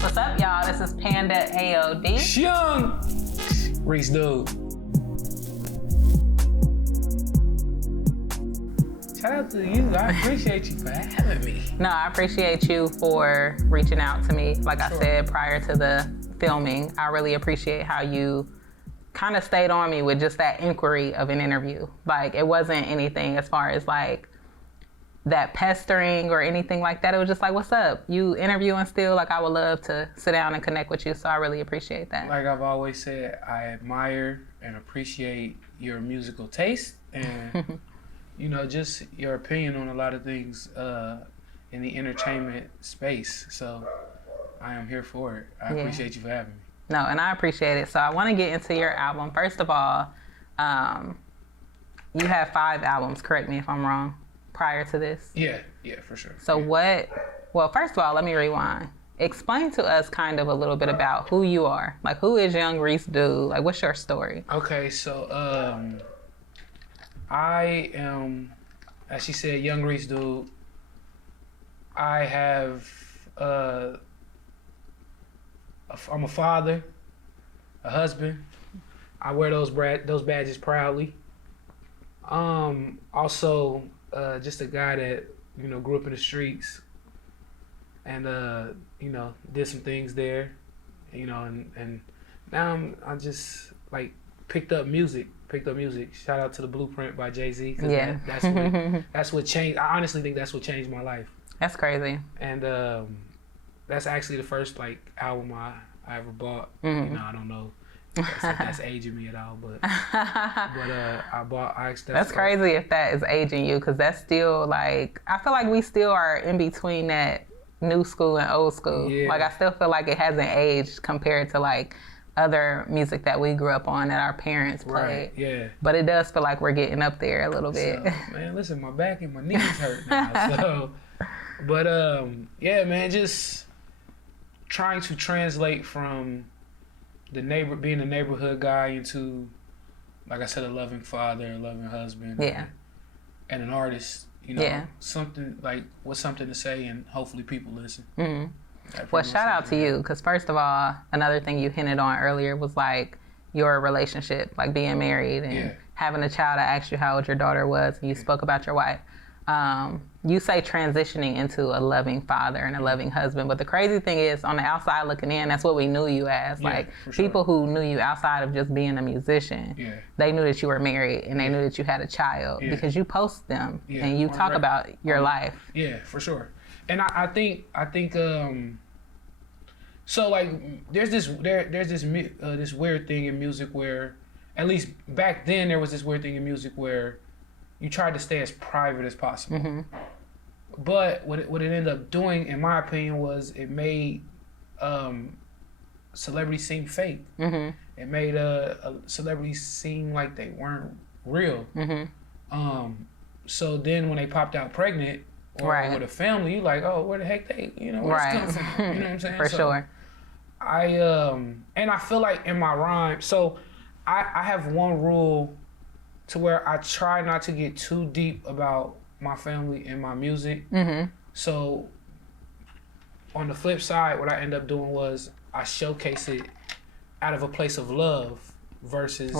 What's up, y'all? This is Panda AOD. Young Reese Dude. Shout out to you. I appreciate you for having me. No, I appreciate you for reaching out to me. Like I said prior to the filming, I really appreciate how you kind of stayed on me with just that inquiry of an interview. Like, it wasn't anything as far as like that pestering or anything like that. It was just like, what's up? You interviewing still? Like, I would love to sit down and connect with you. So I really appreciate that. Like I've always said, I admire and appreciate your musical taste and, you know, just your opinion on a lot of things in the entertainment space. So I am here for it. I appreciate you for having me. No, and I appreciate it. So I want to get into your album. First of all, you have 5 albums, correct me if I'm wrong, prior to this? Yeah, for sure. So well, first of all, let me rewind. Explain to us kind of a little bit about who you are. Like, who is Young Reese Dude? Like, what's your story? Okay, so I am, as she said, Young Reese Dude. I have, I'm a father, a husband. I wear those badges proudly. Also, just a guy that, you know, grew up in the streets and, you know, did some things there, you know, and now I just like picked up music. Shout out to The Blueprint by Jay-Z. Yeah. That's what changed. I honestly think that's what changed my life. That's crazy. And that's actually the first like album I ever bought. Mm-hmm. You know, I don't know if that's aging me at all, but I bought. That's crazy if that is aging you, because that's still like, I feel like we still are in between that new school and old school. Yeah. Like, I still feel like it hasn't aged compared to like other music that we grew up on that our parents played. Right, yeah. But it does feel like we're getting up there a little bit. So, man, listen, my back and my knees hurt now. So, but yeah, man, just trying to translate from being a neighborhood guy into, like I said, a loving father, a loving husband, and an artist. You know, something like with something to say, and hopefully people listen. Mm-hmm. Well, shout out to you, because first of all, another thing you hinted on earlier was like your relationship, like being married and having a child. I asked you how old your daughter was, and you spoke about your wife. You say transitioning into a loving father and a loving husband, but the crazy thing is, on the outside looking in, that's what we knew you as. Like, people who knew you outside of just being a musician, they knew that you were married and they knew that you had a child because you post them and you talk about your life. Yeah, for sure. And I think so like there's this weird thing in music where, at least back then, there was this weird thing in music where you tried to stay as private as possible. Mm-hmm. But what it ended up doing, in my opinion, was it made celebrities seem fake. Mm-hmm. It made celebrities seem like they weren't real. Mm-hmm. So then when they popped out pregnant or with a family, you like, oh, where the heck they, you know, where's it come from? You know what I'm saying? For sure. And I feel like in my rhyme, so I have one rule to where I try not to get too deep about my family and my music. Mm-hmm. So on the flip side, what I end up doing was I showcase it out of a place of love versus,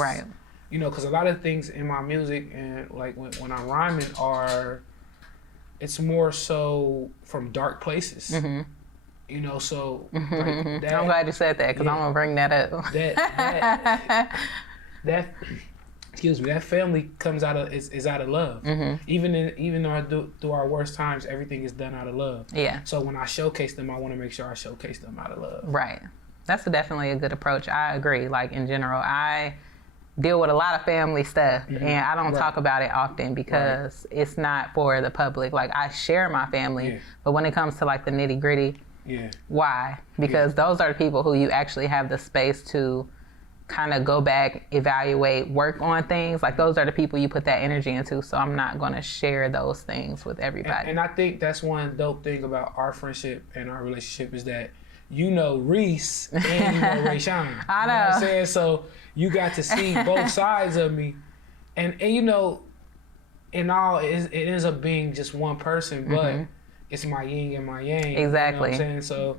you know, because a lot of things in my music and like when I'm rhyming it's more so from dark places. Mm-hmm. You know, so like that, I'm glad you said that, because I'm gonna bring that up. That excuse me, that family comes out of is out of love. Mm-hmm. Even though through our worst times, everything is done out of love. Yeah. So when I showcase them, I want to make sure I showcase them out of love. Right. That's definitely a good approach. I agree. Like, in general, I deal with a lot of family stuff, and I don't talk about it often because it's not for the public. Like, I share my family, but when it comes to like the nitty gritty, why? Because those are the people who you actually have the space to kind of go back, evaluate, work on things. Like, those are the people you put that energy into. So I'm not going to share those things with everybody. And I think that's one dope thing about our friendship and our relationship is that you know Reese and you know Ray Shine. I know. You know what I'm saying? So you got to see both sides of me. And you know, in all, it ends up being just one person, but it's my yin and my yang. Exactly. You know what I'm saying? So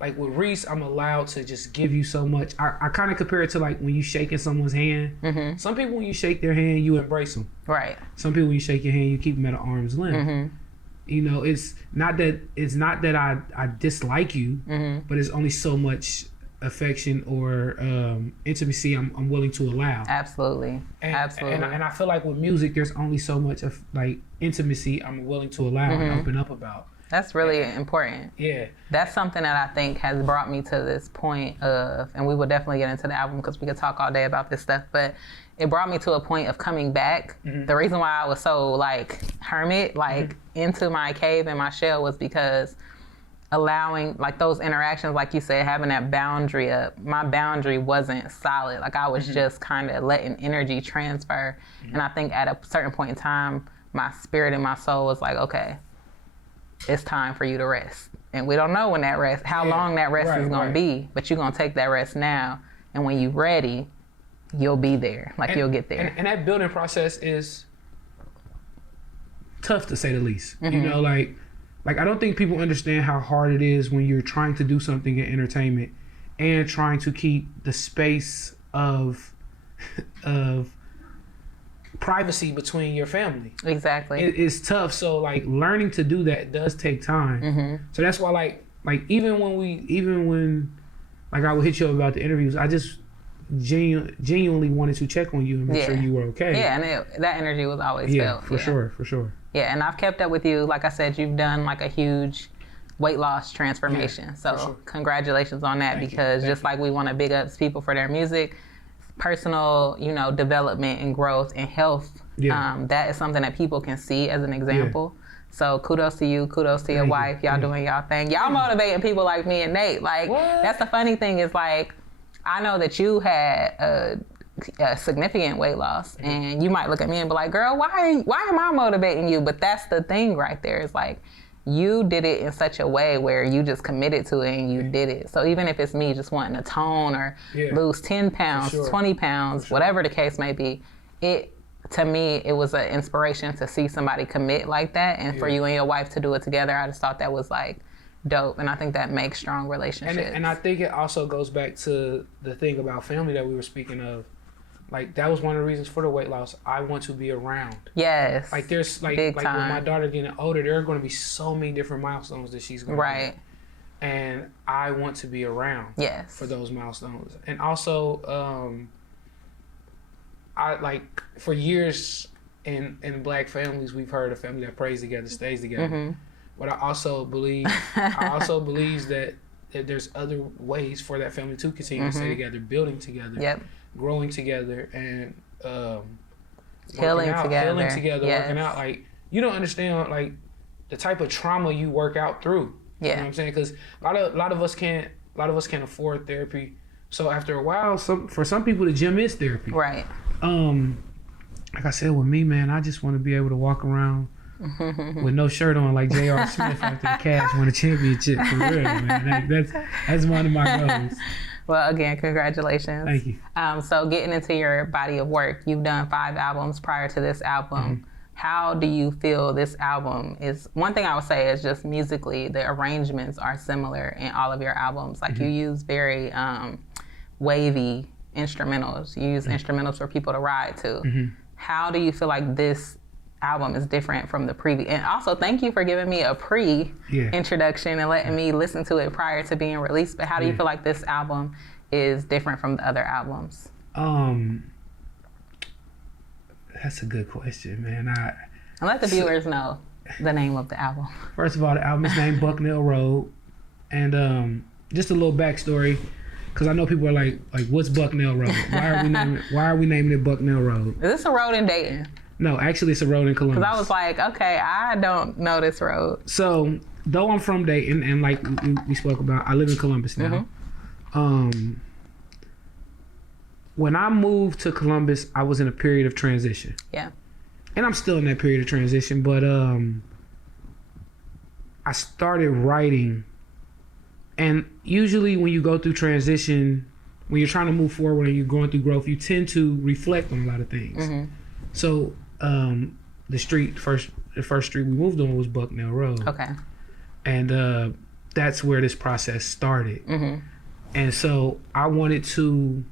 like with Reese, I'm allowed to just give you so much. I kind of compare it to like when you shaking someone's hand. Mm-hmm. Some people, when you shake their hand, you embrace them. Right. Some people, when you shake your hand, you keep them at an arm's length. Mm-hmm. You know, it's not that I dislike you, mm-hmm. but it's only so much affection or intimacy I'm willing to allow. Absolutely. Absolutely. And I feel like with music, there's only so much of like intimacy I'm willing to allow mm-hmm. and open up about. That's really important. Yeah. That's something that I think has brought me to this point of, and we will definitely get into the album because we could talk all day about this stuff, but it brought me to a point of coming back. Mm-hmm. The reason why I was so like hermit, like mm-hmm. into my cave and my shell was because allowing like those interactions, like you said, having that boundary up, my boundary wasn't solid. Like I was mm-hmm. just kind of letting energy transfer. Mm-hmm. And I think at a certain point in time, my spirit and my soul was like, okay, it's time for you to rest. And we don't know when that rest, how long that rest is going to be, but you're going to take that rest now. And when you're ready, you'll be there. Like you'll get there. And that building process is tough to say the least. Mm-hmm. You know, like I don't think people understand how hard it is when you're trying to do something in entertainment and trying to keep the space of privacy between your family. Exactly. It's tough. So like learning to do that does take time. Mm-hmm. So that's why like even when like I would hit you up about the interviews, I just genuinely wanted to check on you and make sure you were okay. Yeah, and that energy was always felt. For sure. Yeah, and I've kept up with you. Like I said, you've done like a huge weight loss transformation. Yeah, so congratulations on that. Thank because you. Just like we want to big up people for their music, personal, development and growth and health. Yeah. That is something that people can see as an example. Yeah. So kudos to you, kudos to your wife. Y'all doing y'all thing. Y'all motivating people like me and Nate. Like that's the funny thing is like, I know that you had a significant weight loss, and you might look at me and be like, girl, why am I motivating you? But that's the thing right there is like, you did it in such a way where you just committed to it and you did it. So even if it's me just wanting to tone or lose 10 pounds, 20 pounds, whatever the case may be, to me, it was an inspiration to see somebody commit like that. And for you and your wife to do it together, I just thought that was like dope. And I think that makes strong relationships. And I think it also goes back to the thing about family that we were speaking of. Like that was one of the reasons for the weight loss. I want to be around. Yes. Like there's like with my daughter getting older, there are going to be so many different milestones that she's going to hit. And I want to be around. Yes. For those milestones. And also, I like for years in Black families, we've heard a family that prays together stays together. Mm-hmm. But I also believe that there's other ways for that family to continue to stay together, building together, growing together, and healing together, working out. Like you don't understand like the type of trauma you work out through. You know what I'm saying? Because a lot of us can't afford therapy. So after a while, for some people, the gym is therapy. Right. Like I said, with me, man, I just want to be able to walk around with no shirt on like J.R. Smith after the Cavs won a championship. For real, man. That's one of my goals. Well, again, congratulations. Thank you. So getting into your body of work, you've done 5 albums prior to this album. Mm-hmm. How do you feel this album is? One thing I would say is just musically, the arrangements are similar in all of your albums. Like you use very wavy instrumentals. You use instrumentals for people to ride to. Mm-hmm. How do you feel like this album is different from the previous? And also, thank you for giving me a pre-introduction and letting me listen to it prior to being released. But how do you feel like this album is different from the other albums? That's a good question, man. And let the viewers know the name of the album. First of all, the album is named Bucknell Rd. And just a little backstory, because I know people are like, what's Bucknell Rd? Why are we naming it Bucknell Rd? Is this a road in Dayton? No, actually, it's a road in Columbus. Because I was like, okay, I don't know this road. So, though I'm from Dayton, and like we spoke about, I live in Columbus now. Mm-hmm. When I moved to Columbus, I was in a period of transition. Yeah. And I'm still in that period of transition, but I started writing. And usually when you go through transition, when you're trying to move forward and you're going through growth, you tend to reflect on a lot of things. Mm-hmm. So the first street we moved on was Bucknell Rd. Okay. And that's where this process started. And so I wanted to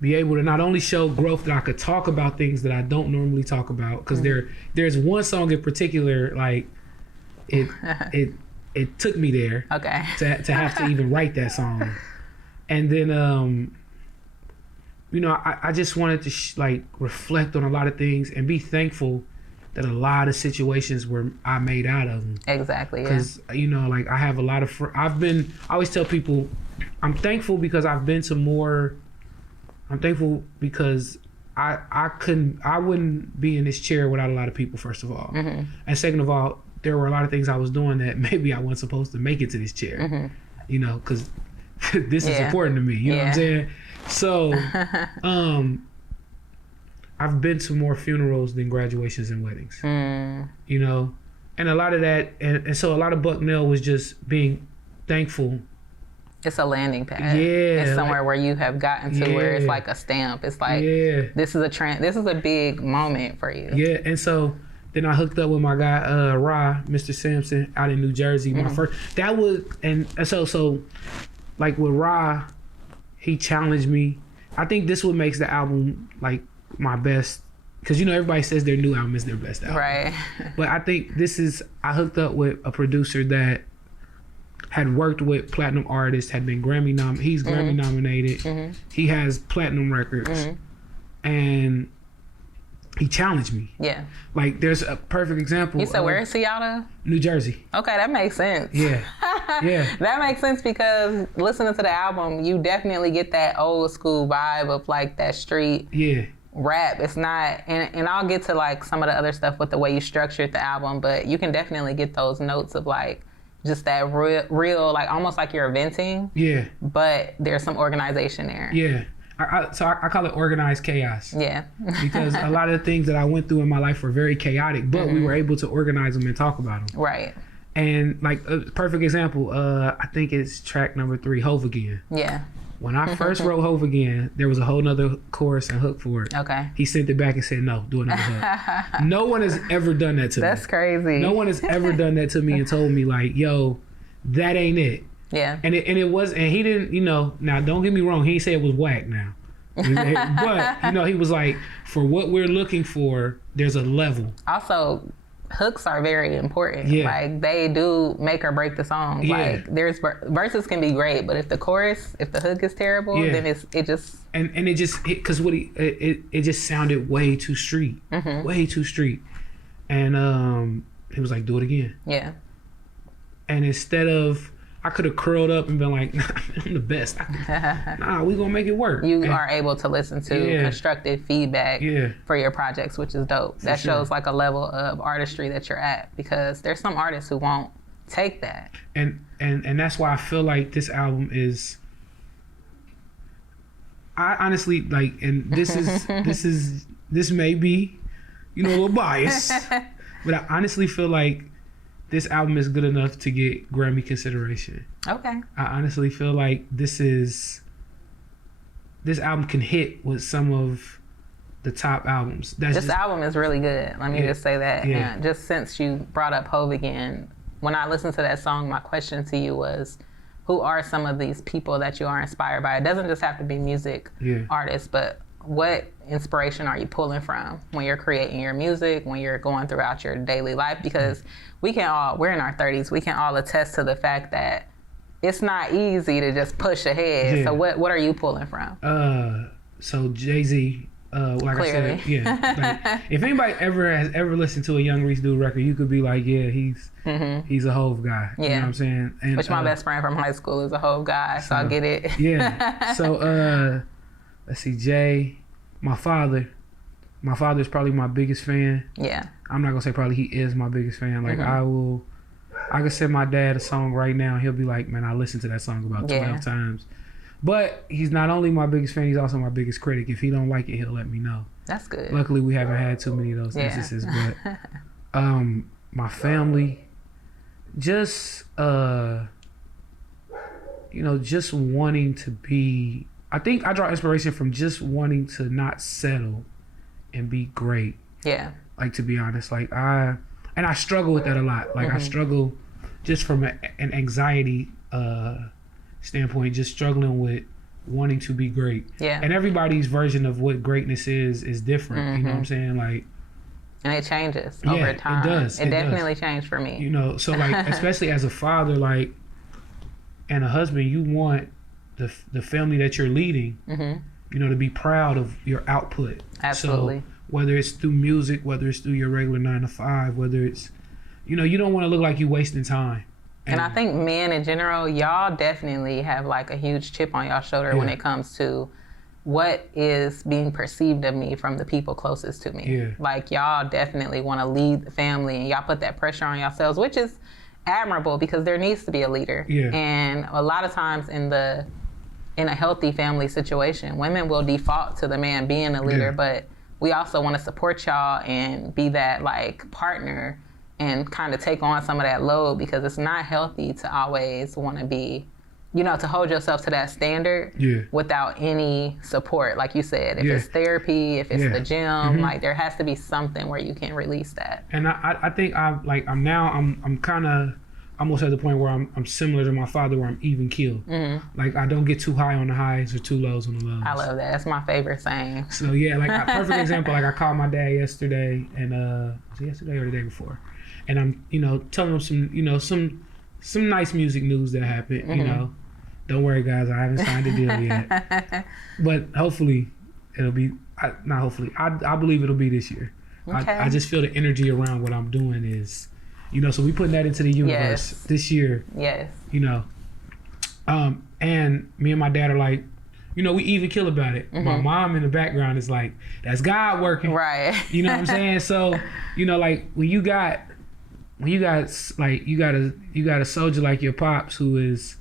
be able to not only show growth, that I could talk about things that I don't normally talk about, because there's one song in particular, like it took me there, to have to even write that song. And then you know, I just wanted to like reflect on a lot of things and be thankful that a lot of situations were I made out of them. Exactly. Because you know, like I have a lot of I always tell people I'm thankful because I've been to more. I'm thankful because I wouldn't be in this chair without a lot of people, first of all. And second of all, there were a lot of things I was doing that maybe I wasn't supposed to make it to this chair. You know, because this is important to me. You know what I'm saying? So I've been to more funerals than graduations and weddings. You know, and a lot of that, and so a lot of Bucknell was just being thankful. It's a landing pad. Yeah, it's somewhere where you have gotten to where it's like a stamp. It's like this is a big moment for you. Yeah, and so then I hooked up with my guy Ra, Mr. Sampson, out in New Jersey. My first that was, and so like with Ra, he challenged me. I think this what makes the album like my best, because you know everybody says their new album is their best album, right? But I think I hooked up with a producer that had worked with platinum artists, had been Grammy nominated. He's Grammy nominated. He has platinum records, and he challenged me. Yeah. Like there's a perfect example. You said where is he out of? New Jersey. Okay, that makes sense. Yeah. Yeah. That makes sense because listening to the album, you definitely get that old school vibe of like that street. Yeah. Rap. It's not, and I'll get to like some of the other stuff with the way you structured the album, but you can definitely get those notes of like just that real, like almost like you're venting. Yeah. But there's some organization there. Yeah. So I call it organized chaos. Yeah. Because a lot of the things that I went through in my life were very chaotic, but we were able to organize them and talk about them. Right. And like a perfect example, I think it's track number 3, Hove Again. Yeah. When I first wrote Hove Again, there was a whole nother chorus and hook for it. Okay. He sent it back and said, no, do another hook. No one has ever done that to me. That's crazy. No one has ever done that to me and told me like, yo, that ain't it. Yeah. And it was, and he didn't, you know, now don't get me wrong, he didn't say it was whack now. But, you know, he was like, for what we're looking for, there's a level. Also, hooks are very important. Yeah. Like they do make or break the song. Yeah. Like there's verses can be great, but if the hook is terrible, then it just and it just because it just sounded way too street, way too street, and he was like, do it again. Yeah. And instead of, I could have curled up and been like, nah, I'm the best. Nah, we gonna make it work. You are able to listen to constructive feedback for your projects, which is dope. That shows like a level of artistry that you're at, because there's some artists who won't take that. And that's why I feel like this album is, I honestly like, and this may be, you know, a little biased, but I honestly feel like this album is good enough to get Grammy consideration. Okay. I honestly feel like this album can hit with some of the top albums. This album is really good. Let me just say that. Yeah. Just since you brought up Hove Again, when I listened to that song, my question to you was, who are some of these people that you are inspired by? It doesn't just have to be music artists, but what inspiration are you pulling from when you're creating your music, when you're going throughout your daily life? Because we're in our 30s, we can all attest to the fact that it's not easy to just push ahead. Yeah. So what are you pulling from? So Jay-Z, like clearly. I said, like, if anybody has ever listened to a Young Reese Dude record, you could be like, yeah, he's a Hove guy. Yeah. You know what I'm saying? And, which my best friend from high school is a Hove guy, so I get it. Yeah. So let's see, Jay, my father's probably my biggest fan. Yeah. I'm not gonna say probably, he is my biggest fan. Like I could send my dad a song right now and he'll be like, man, I listened to that song about 12 times. But he's not only my biggest fan, he's also my biggest critic. If he don't like it, he'll let me know. That's good. Luckily, we haven't had too many of those instances. But my family, just just wanting to be, I think I draw inspiration from just wanting to not settle and be great. Yeah. Like, to be honest, like I struggle with that a lot. Like I struggle just from an anxiety standpoint, just struggling with wanting to be great. Yeah. And everybody's version of what greatness is different. You know what I'm saying? Like, and it changes over time. It does. It definitely changed for me. You know, so like, especially as a father, like, and a husband, you want the family that you're leading, you know, to be proud of your output. Absolutely. So whether it's through music, whether it's through your regular 9 to 5, whether it's, you know, you don't want to look like you wasting time. And I think men in general, y'all definitely have like a huge chip on y'all shoulder when it comes to what is being perceived of me from the people closest to me. Yeah. Like y'all definitely want to lead the family, and y'all put that pressure on yourselves, which is admirable because there needs to be a leader. Yeah. And a lot of times in a healthy family situation, women will default to the man being a leader, but we also want to support y'all and be that like partner and kind of take on some of that load, because it's not healthy to always want to be, you know, to hold yourself to that standard without any support. Like you said, if it's therapy, if it's the gym, like there has to be something where you can release that. And I think I'm kind of almost at the point where I'm similar to my father, where I'm even keel. Like I don't get too high on the highs or too lows on the lows. I love that. That's my favorite saying. So yeah, like a perfect example, like I called my dad yesterday, and was it yesterday or the day before? And I'm, you know, telling him some, you know, some nice music news that happened, you know. Don't worry, guys, I haven't signed a deal yet. But hopefully it'll be, not hopefully, I believe it'll be this year. Okay. I just feel the energy around what I'm doing is, you know, so we putting that into the universe this year. Yes. You know. And me and my dad are like, you know, we even kill about it. My mom in the background is like, that's God working. Right. You know what I'm saying? So, you know, like when you got like you got a soldier like your pops who is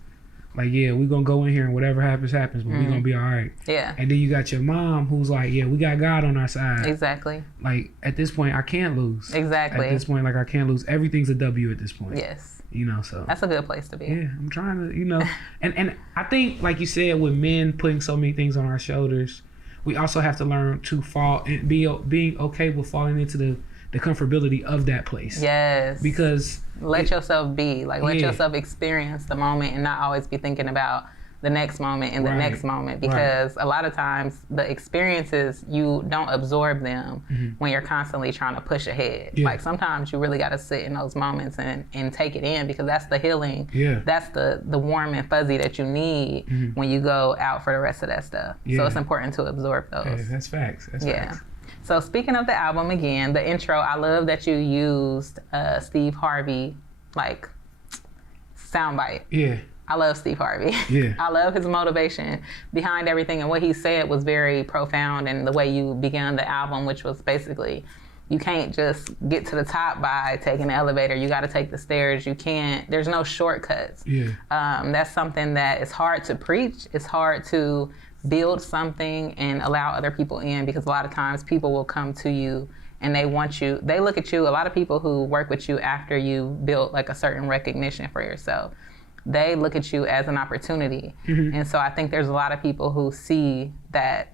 like, yeah, we're gonna go in here and whatever happens, but we're gonna be all right. Yeah. And then you got your mom who's like, yeah, we got God on our side. Exactly. Like at this point, I can't lose. Exactly. At this point, like I can't lose. Everything's a W at this point. Yes. You know, so that's a good place to be. Yeah, I'm trying to, you know, and I think, like you said, with men putting so many things on our shoulders, we also have to learn to fall and being okay with falling into the comfortability of that place. Yes. Because let yourself be, like let yourself experience the moment and not always be thinking about the next moment and the next moment, because a lot of times the experiences, you don't absorb them when you're constantly trying to push ahead. Like sometimes you really got to sit in those moments and take it in, because that's the healing. That's the warm and fuzzy that you need when you go out for the rest of that stuff. So it's important to absorb those. Yeah, that's facts. That's facts. So speaking of the album again, the intro, I love that you used Steve Harvey, like soundbite. Yeah. I love Steve Harvey. Yeah. I love his motivation behind everything, and what he said was very profound, and the way you began the album, which was basically, you can't just get to the top by taking the elevator. You got to take the stairs. You can't, there's no shortcuts. Yeah. That's something that is hard to preach. It's hard to build something and allow other people in, because a lot of times people will come to you and they look at you, a lot of people who work with you after you built like a certain recognition for yourself, they look at you as an opportunity. And so I think there's a lot of people who see that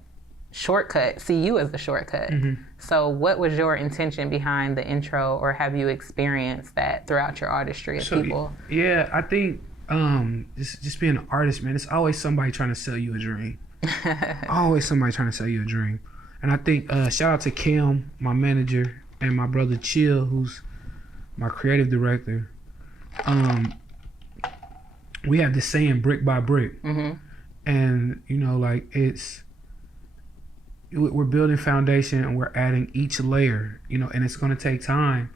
shortcut, see you as the shortcut. So what was your intention behind the intro, or have you experienced that throughout your artistry of people? Yeah, I think just being an artist, man, it's always somebody trying to sell you a dream. Always somebody trying to sell you a dream. And I think shout out to Kim, my manager, and my brother Chill, who's my creative director. We have this saying, brick by brick. And you know, like we're building foundation and we're adding each layer, you know, and it's going to take time,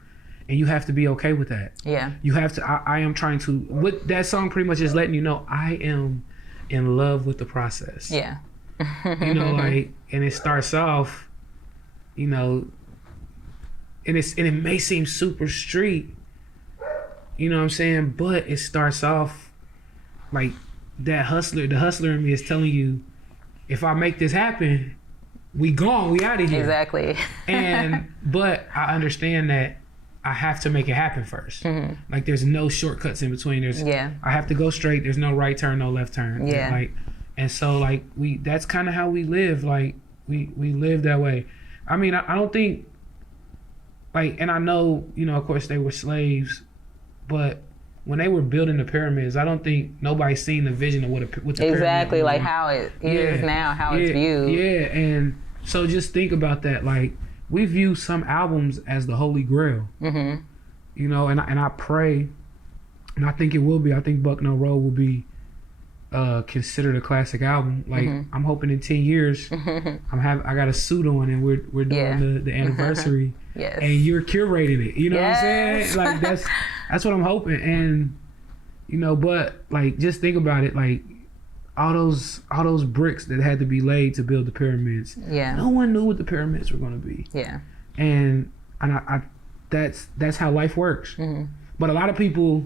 and you have to be okay with that. Yeah. You have to, I am trying to, with that song pretty much is letting you know I am in love with the process. Yeah. You know, like, and it starts off, you know, and it may seem super street, you know what I'm saying, but it starts off like the hustler in me is telling you, if I make this happen, we gone, we out of here. Exactly. But I understand that I have to make it happen first. Like there's no shortcuts in between. I have to go straight. There's no right turn, no left turn. Yeah. Like, and so like that's kind of how we live. Like we live that way. I mean, I don't think like, and I know, you know, of course they were slaves, but when they were building the pyramids, I don't think nobody seen the vision of what the exactly pyramid like how it is now, how it's viewed. Yeah, and so just think about that. Like, we view some albums as the Holy Grail. Mm-hmm. You know, and I pray, and I think it will be. I think Bucknell Rd will be considered a classic album. Like, I'm hoping in 10 years, I got a suit on and we're doing the anniversary. Yes. And you're curating it. You know what I'm saying? Like, that's what I'm hoping. And you know, but like, just think about it. Like, all those bricks that had to be laid to build the pyramids. Yeah. No one knew what the pyramids were going to be. Yeah. And I that's how life works. Mm-hmm. But a lot of people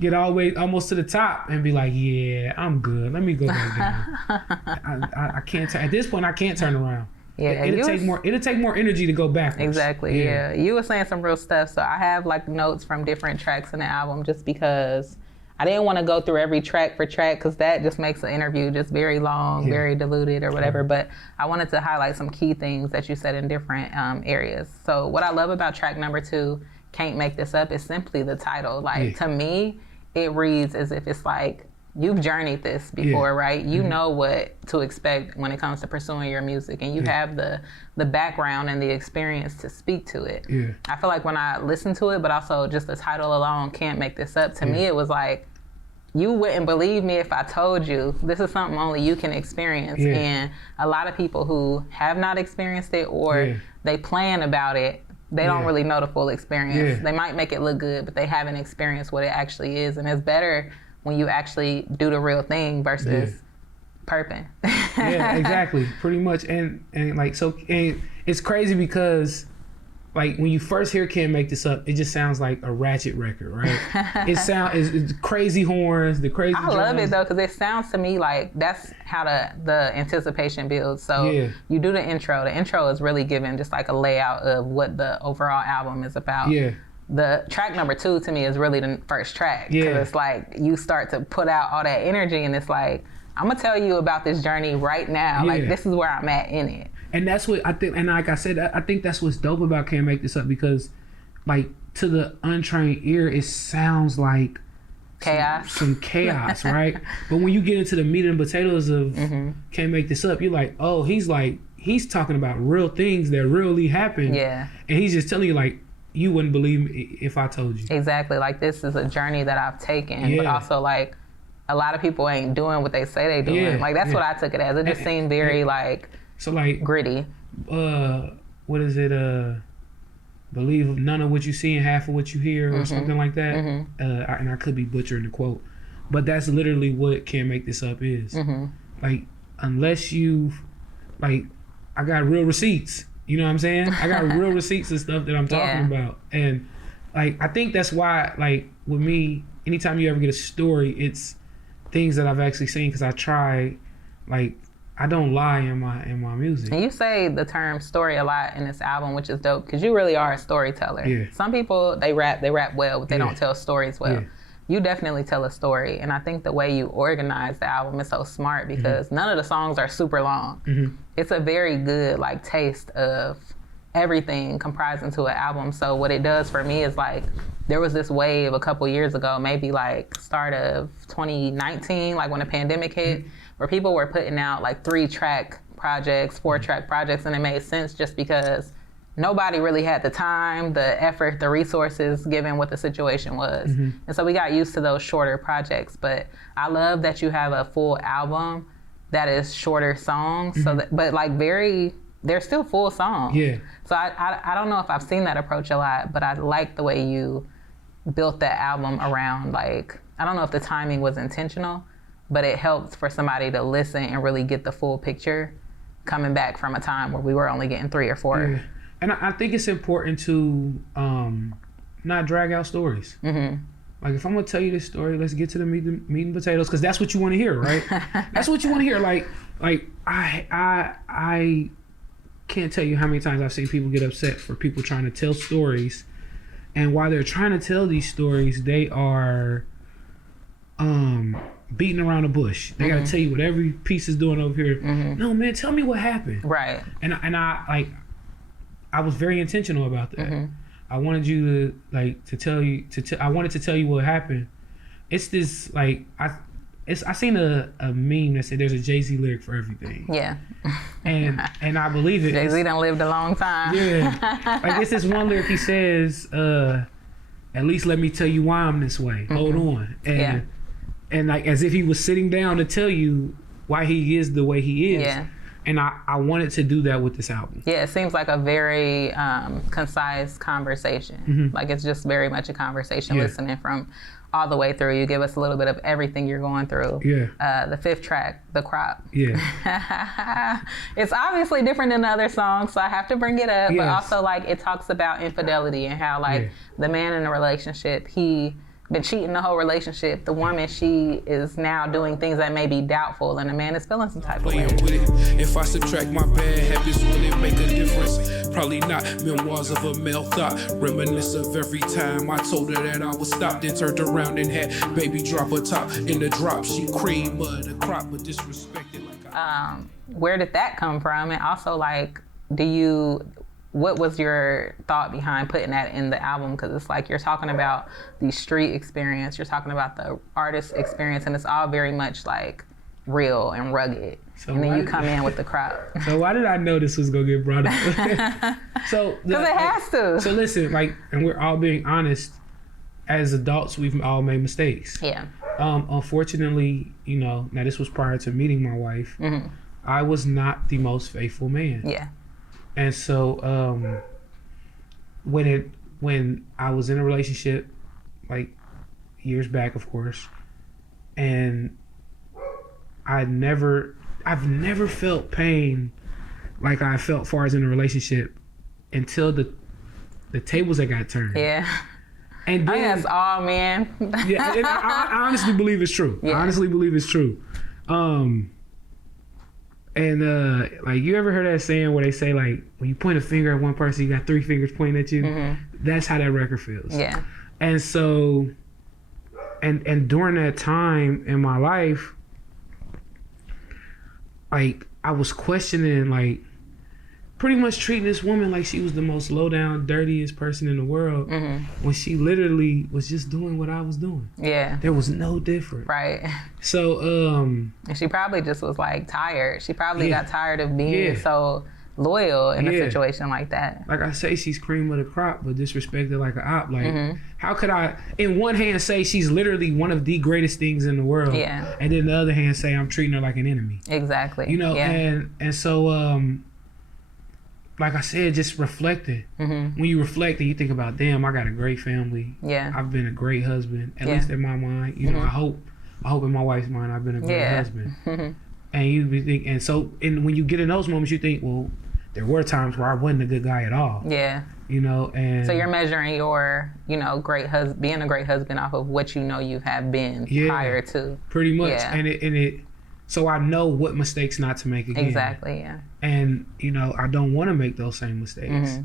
get all the way almost to the top and be like, yeah, I'm good. Let me go back down. I can't. At this point, I can't turn around. Yeah, it'll take more energy to go backwards. Exactly. Yeah. You were saying some real stuff. So I have like notes from different tracks in the album, just because I didn't want to go through every track for track, because that just makes the interview just very long, very diluted or whatever. But I wanted to highlight some key things that you said in different areas. So what I love about track number 2, Can't Make This Up, is simply the title. Like, to me, it reads as if it's like, you've journeyed this before, right? You know what to expect when it comes to pursuing your music, and you have the background and the experience to speak to it. Yeah. I feel like when I listened to it, but also just the title alone, Can't Make This Up, to me it was like, you wouldn't believe me if I told you this is something only you can experience. Yeah. And a lot of people who have not experienced it, or they plan about it, they don't really know the full experience. They might make it look good, but they haven't experienced what it actually is. And it's better when you actually do the real thing versus perping. Yeah, exactly. Pretty much. And like, so, and it's crazy because, like, when you first hear Can't Make This Up, it just sounds like a Ratchet record, right? It's crazy horns, the crazy drums. love it though, because it sounds to me like that's how the anticipation builds. So you do the intro. The intro is really giving just like a layout of what the overall album is about. Yeah. The track number 2 to me is really the first track. Because it's like you start to put out all that energy, and it's like, I'm going to tell you about this journey right now. Like, this is where I'm at in it. And that's what I think, and like I said, I think that's what's dope about Can't Make This Up, because, like, to the untrained ear, it sounds like chaos. Some chaos, right? But when you get into the meat and potatoes of Can't Make This Up, you're like, oh, he's talking about real things that really happened. Yeah. And he's just telling you, like, you wouldn't believe me if I told you. Exactly. Like, this is a journey that I've taken, but also, like, a lot of people ain't doing what they say they doing. Yeah. Like, that's what I took it as. It just seemed very, like, so, like, gritty. What is it? Believe none of what you see and half of what you hear, or something like that. And I could be butchering the quote, but that's literally what Can't Make This Up is. Like, unless you've, like, I got real receipts. You know what I'm saying? I got real receipts and stuff that I'm talking about. And, like, I think that's why, like, with me, anytime you ever get a story, it's things that I've actually seen, because I try, like, I don't lie in my music. And you say the term story a lot in this album, which is dope, because you really are a storyteller. Yeah. Some people, they rap well, but they don't tell stories well. Yeah. You definitely tell a story, and I think the way you organize the album is so smart, because none of the songs are super long. It's a very good, like, taste of everything comprised into an album. So what it does for me is, like, there was this wave a couple years ago, maybe like start of 2019, like when the pandemic hit, where people were putting out like 3-track projects, 4-track projects, and it made sense just because nobody really had the time, the effort, the resources, given what the situation was. And so we got used to those shorter projects. But I love that you have a full album that is shorter songs, so that, but like they're still full songs. Yeah. So I don't know if I've seen that approach a lot, but I like the way you built that album around, like, I don't know if the timing was intentional, but it helped for somebody to listen and really get the full picture, coming back from a time where we were only getting 3 or 4. Yeah. And I think it's important to not drag out stories. Like, if I'm gonna tell you this story, let's get to the meat and potatoes, because that's what you want to hear, right? That's what you want to hear. Like I can't tell you how many times I've seen people get upset for people trying to tell stories, and while they're trying to tell these stories, they are beating around the bush. They gotta tell you what every piece is doing over here. No, man, tell me what happened. Right. And I was very intentional about that. I wanted you to like to tell you I wanted to tell you what happened. It's this like I seen a meme that said there's a Jay-Z lyric for everything. Yeah. And I believe it. Jay-Z done lived a long time. Yeah. Like it's this one lyric he says, at least let me tell you why I'm this way. Hold on. And like as if he was sitting down to tell you why he is the way he is. Yeah. And I wanted to do that with this album. Yeah, it seems like a very concise conversation. Like it's just very much a conversation, listening from all the way through. You give us a little bit of everything you're going through. Yeah. The fifth track, The Crop. Yeah. It's obviously different than the other songs, so I have to bring it up. Yes. But also, like, it talks about infidelity and how, like, the man in the relationship, he been cheating the whole relationship. The woman, she is now doing things that may be doubtful, and the man is feeling some type of way. With it. If I subtract my bad habits, will it make a difference? Probably not. Memoirs of a male thought. Reminisce of every time I told her that I was stopped, then turned around and had baby drop a top. In the drop, she cream of the crop, but disrespected like Where did that come from? And also, like, what was your thought behind putting that in the album? Because it's like you're talking about the street experience, you're talking about the artist experience, and it's all very much like real and rugged. And then you come in with The Crop. So why did I know this was gonna get brought up? Because it has to. So listen, like, and we're all being honest. As adults, we've all made mistakes. Yeah. Unfortunately, you know, now this was prior to meeting my wife. I was not the most faithful man. Yeah. And so when I was in a relationship, like years back, of course, and I've never felt pain like I felt far as in a relationship until the tables that got turned. Yeah. And then, that's all, man. Yeah, and I honestly believe it's true. Yeah. I honestly believe it's true. Like, you ever heard that saying where they say, like, when you point a finger at one person, you got three fingers pointing at you? That's how that record feels. Yeah. And so, and during that time in my life, like, I was questioning, like, pretty much treating this woman like she was the most low down, dirtiest person in the world when she literally was just doing what I was doing. Yeah. There was no difference. Right. So, and she probably just was like tired. She probably got tired of being so loyal in a situation like that. Like I say, she's cream of the crop, but disrespected like an op. Like, how could I, in one hand, say she's literally one of the greatest things in the world, and then the other hand say I'm treating her like an enemy? Exactly. You know, and so, like I said, just reflecting. When you reflect and you think about, damn, I got a great family. Yeah. I've been a great husband, at least in my mind. You know, I hope in my wife's mind I've been a great husband. And you be think, and so, and when you get in those moments, you think, well, there were times where I wasn't a good guy at all. Yeah. You know, and so you're measuring your, you know, being a great husband off of what you know you have been prior to. Pretty much. Yeah. So I know what mistakes not to make again. Exactly, yeah. And, you know, I don't want to make those same mistakes.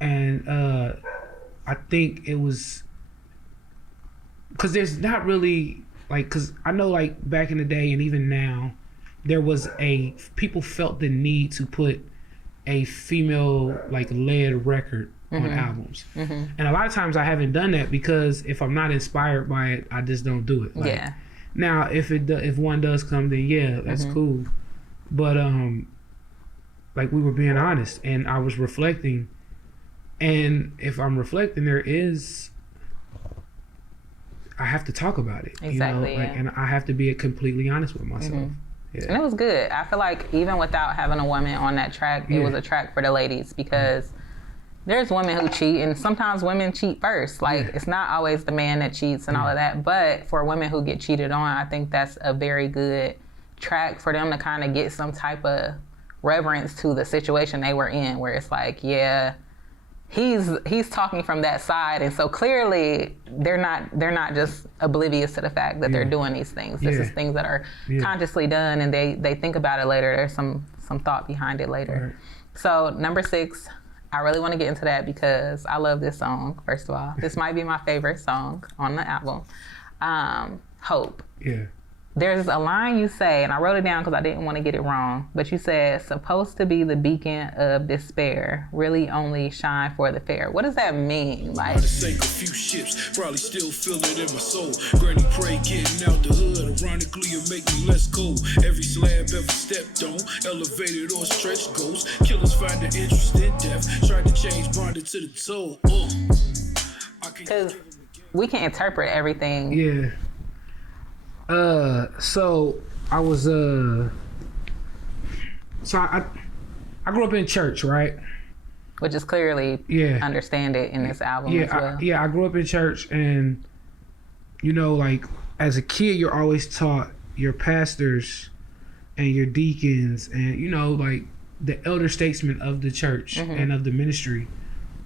And I think it was, because there's not really, like, because I know, like, back in the day and even now, people felt the need to put a female, like, led record on albums. And a lot of times I haven't done that because if I'm not inspired by it, I just don't do it. Like, now, if one does come, then that's cool. But like, we were being honest, and I was reflecting. And if I'm reflecting, I have to talk about it. Exactly. You know? And I have to be completely honest with myself. Yeah. And it was good. I feel like even without having a woman on that track, it was a track for the ladies, because there's women who cheat, and sometimes women cheat first. Like, it's not always the man that cheats and all of that. But for women who get cheated on, I think that's a very good track for them to kind of get some type of reverence to the situation they were in, where it's like, he's talking from that side, and so clearly they're not just oblivious to the fact that they're doing these things. This is things that are consciously done, and they think about it later. There's some thought behind it later. So number 6. I really want to get into that because I love this song, first of all. This might be my favorite song on the album. Hope. Yeah. there's a line you say, and I wrote it down because I didn't want to get it wrong, but you said, supposed to be the beacon of despair, really only shine for the fair. What does that mean? Like, to sink a few ships, probably still feel it in my soul. Granny pray getting out the hood, ironically it make me less cold. Every slab ever stepped on, elevated or stretched goals. Killers find the interest in death, tried to change bonded to the toe. Because we can interpret everything. Yeah. So I was so I grew up in church, right? Which is clearly understand it in this album as well. I grew up in church, and you know, like as a kid, you're always taught your pastors and your deacons, and you know, like the elder statesmen of the church and of the ministry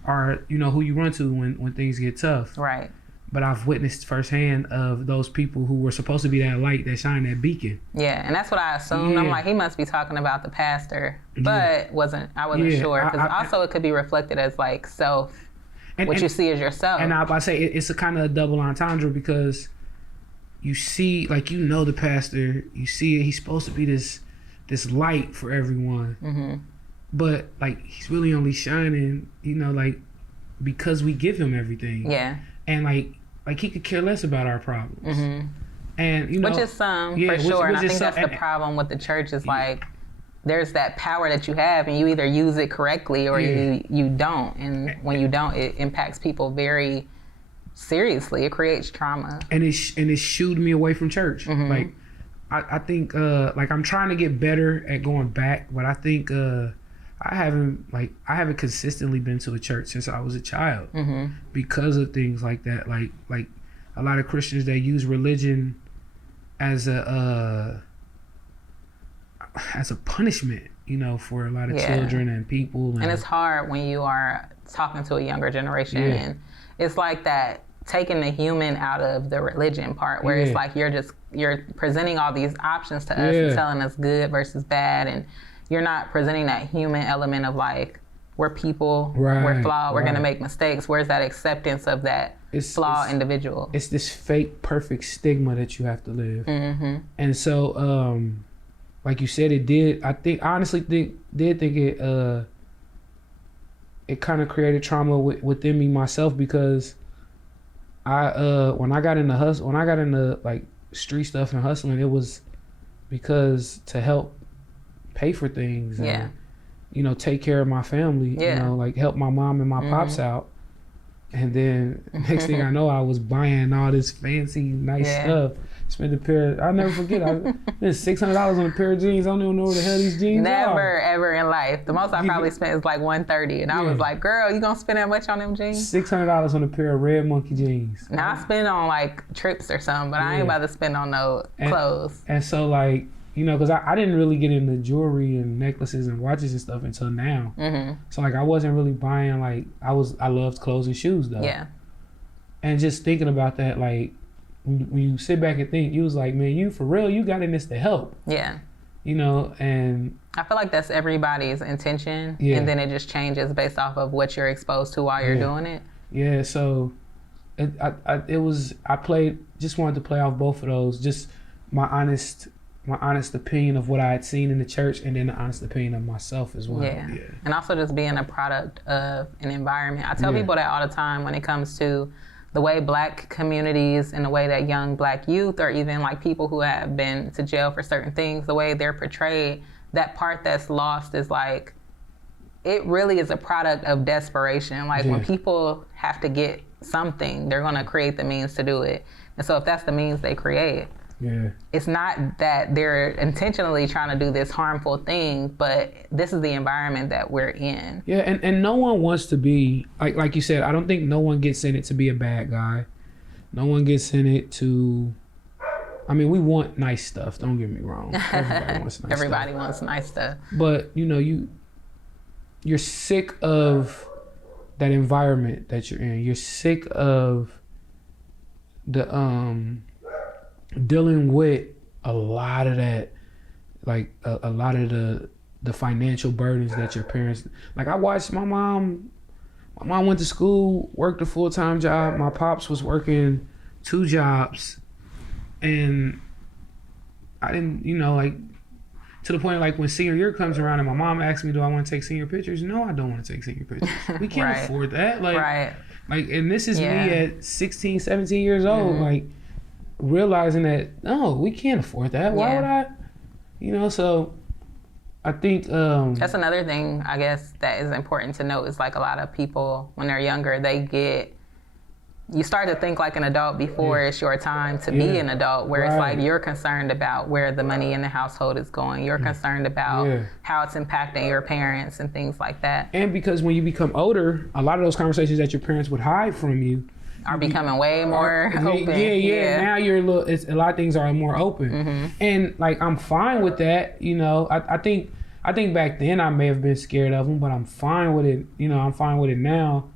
are, you know, who you run to when things get tough. Right. But I've witnessed firsthand of those people who were supposed to be that light that shine, that beacon. Yeah, and that's what I assumed. I'm like, he must be talking about the pastor, but I wasn't sure, because also it could be reflected as like self, what you see as yourself. And I say it's a kind of a double entendre, because you see, like, you know, the pastor, you see it, he's supposed to be this light for everyone, but like he's really only shining, you know, like because we give him everything. Yeah. And like he could care less about our problems. And you know, which is for sure. And I think that's the problem with the church, is like there's that power that you have, and you either use it correctly or you don't. And when you don't, it impacts people very seriously. It creates trauma. And it shooed me away from church. Like I think like I'm trying to get better at going back, but I think I haven't consistently been to a church since I was a child, because of things like that. Like a lot of Christians, they use religion as a punishment, you know, for a lot of children and people. And it's hard when you are talking to a younger generation, and it's like that, taking the human out of the religion part, where it's like you're presenting all these options to us and telling us good versus bad, and you're not presenting that human element of like, we're people, we're flawed, we're going to make mistakes. Where's that acceptance of that flawed individual? It's this fake perfect stigma that you have to live. And so, like you said, it did, I honestly think it kind of created trauma within me myself, because when I got into like street stuff and hustling, it was because to help pay for things and, you know, take care of my family, you know, like help my mom and my pops out. And then next thing I know, I was buying all this fancy, nice stuff. I'll never forget, I spent $600 on a pair of jeans. I don't even know where the hell these jeans are. Never, ever in life. The most I probably spent is like $130. And I was like, girl, you gonna spend that much on them jeans? $600 on a pair of red monkey jeans. Now I spend on like trips or something, but I ain't about to spend on no clothes. And so like, you know, because I didn't really get into jewelry and necklaces and watches and stuff until now. So like I wasn't really buying, like I loved clothes and shoes though. Yeah. And just thinking about that, like when you sit back and think, you was like, man, you for real, you got in this to help. Yeah. You know, and I feel like that's everybody's intention. Yeah. And then it just changes based off of what you're exposed to while you're doing it. Yeah. So I just wanted to play off both of those, just my honest opinion of what I had seen in the church, and then the honest opinion of myself as well. Yeah. And also just being a product of an environment. I tell people that all the time when it comes to the way Black communities and the way that young Black youth, or even like people who have been to jail for certain things, the way they're portrayed, that part that's lost is like, it really is a product of desperation. Like when people have to get something, they're gonna create the means to do it. And so if that's the means they create, it's not that they're intentionally trying to do this harmful thing, but this is the environment that we're in. Yeah, and no one wants to be, like you said, I don't think no one gets in it to be a bad guy. No one gets in it to, I mean, we want nice stuff, don't get me wrong. Everybody wants nice Everybody stuff. Wants nice stuff. But, you know, you're sick of that environment that you're in. You're sick of the, dealing with a lot of that, like a lot of the financial burdens that your parents, like I watched my mom went to school, worked a full-time job. My pops was working 2 jobs, and I didn't, like, to the point like when senior year comes around and my mom asks me, do I want to take senior pictures? No, I don't want to take senior pictures. We can't afford that. Like, and this is me at 16, 17 years old, like realizing that, no, we can't afford that. Why would I, so I think that's another thing, I guess, that is important to note is like a lot of people when they're younger, you start to think like an adult before it's your time to be an adult, where it's like you're concerned about where the money in the household is going. You're concerned about how it's impacting your parents and things like that. And because when you become older, a lot of those conversations that your parents would hide from you are becoming way more open. Yeah. Now you're a lot of things are more open. And like, I'm fine with that. I think back then I may have been scared of them, but I'm fine with it. I'm fine with it now.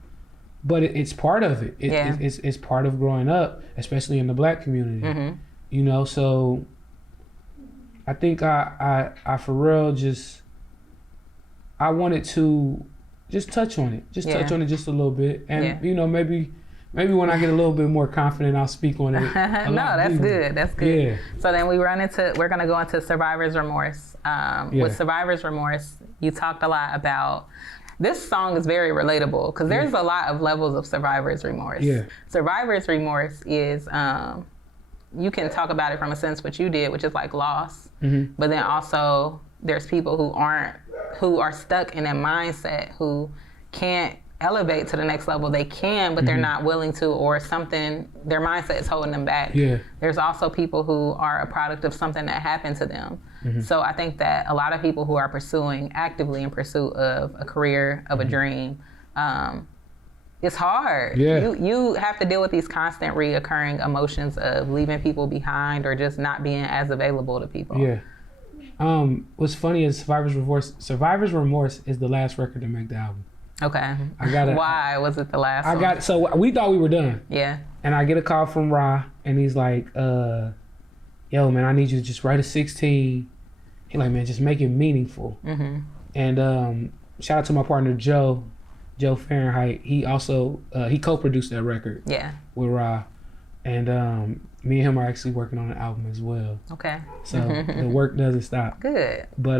But it's part of it. It's part of growing up, especially in the Black community. So I think I for real I wanted to just touch on it. Touch on it just a little bit. And maybe when I get a little bit more confident, I'll speak on it. No, that's good. That's good. Yeah. So then we're gonna go into survivor's remorse. With survivor's remorse, you talked a lot about. This song is very relatable because there's a lot of levels of survivor's remorse. Yeah. Survivor's remorse is, you can talk about it from a sense what you did, which is like loss. But then also there's people who are stuck in a mindset who can't elevate to the next level. They can, but they're not willing to, or something, their mindset is holding them back. Yeah. There's also people who are a product of something that happened to them. So I think that a lot of people who are actively in pursuit of a career, of a dream, it's hard. Yeah. You have to deal with these constant reoccurring emotions of leaving people behind or just not being as available to people. Yeah. What's funny is Survivor's Remorse is the last record to make the album. Okay. Why was it the last one? So we thought we were done. Yeah. And I get a call from Ra, and he's like, yo, man, I need you to just write a 16. He like, man, just make it meaningful. And shout out to my partner, Joe Fahrenheit. He also, he co-produced that record with Ra. And me and him are actually working on an album as well. Okay. So the work doesn't stop. Good. But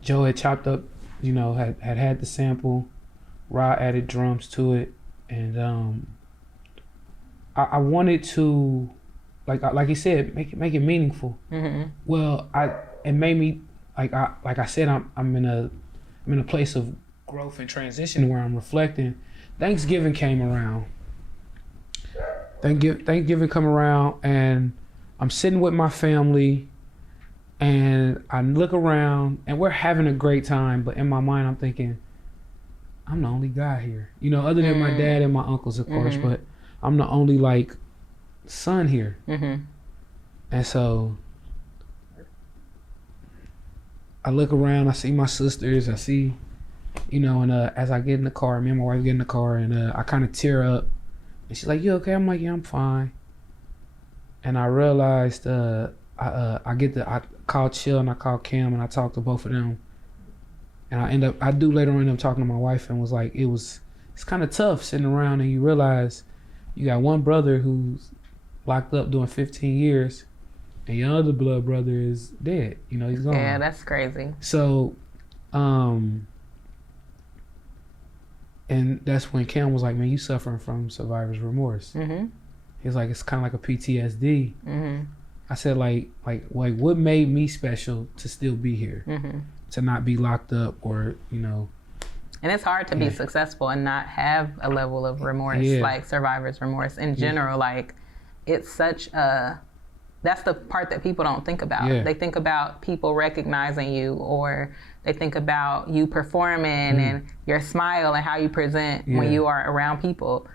Joe had chopped up, had the sample. Ra added drums to it. And I wanted to, like he said, make it meaningful. Well, it made me, like I said, I'm in a place of growth and transition where I'm reflecting. Thanksgiving came around. Thanksgiving come around, and I'm sitting with my family, and I look around, and we're having a great time. But in my mind, I'm thinking, I'm the only guy here, other than my dad and my uncles, of course. But I'm the only son here. And so I look around, I see my sisters, I see, and as I get in the car, me and my wife get in the car, and I kind of tear up. And she's like, you okay? I'm like, yeah, I'm fine. And I realized I called Chill and I called Cam and I talked to both of them. And I do later on end up talking to my wife and was like, it's kind of tough sitting around and you realize you got one brother who's locked up doing 15 years and your other blood brother is dead. He's gone. Yeah, that's crazy. So, and that's when Cam was like, man, you suffering from survivor's remorse. He's like, it's kind of like a PTSD. I said, like, what made me special to still be here? To not be locked up or, And it's hard to be successful and not have a level of remorse, like survivor's remorse in general. Like, it's such that's the part that people don't think about. They think about people recognizing you, or they think about you performing and your smile and how you present when you are around people.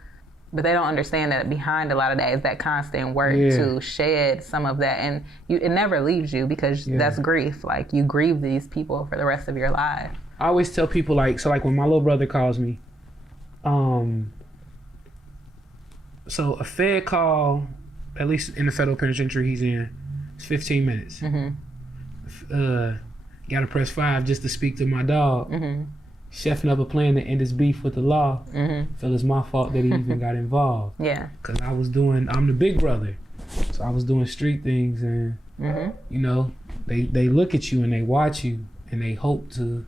But they don't understand that behind a lot of that is that constant work to shed some of that. And it never leaves you because that's grief. Like, you grieve these people for the rest of your life. I always tell people, when my little brother calls me, so a Fed call, at least in the federal penitentiary he's in, it's 15 minutes. Gotta press 5 just to speak to my dog. Chefing up a plan to end his beef with the law. Feel it's my fault that he even got involved. Cause I'm the big brother. So So I was doing street things, and you know, they look at you and they watch you and they hope to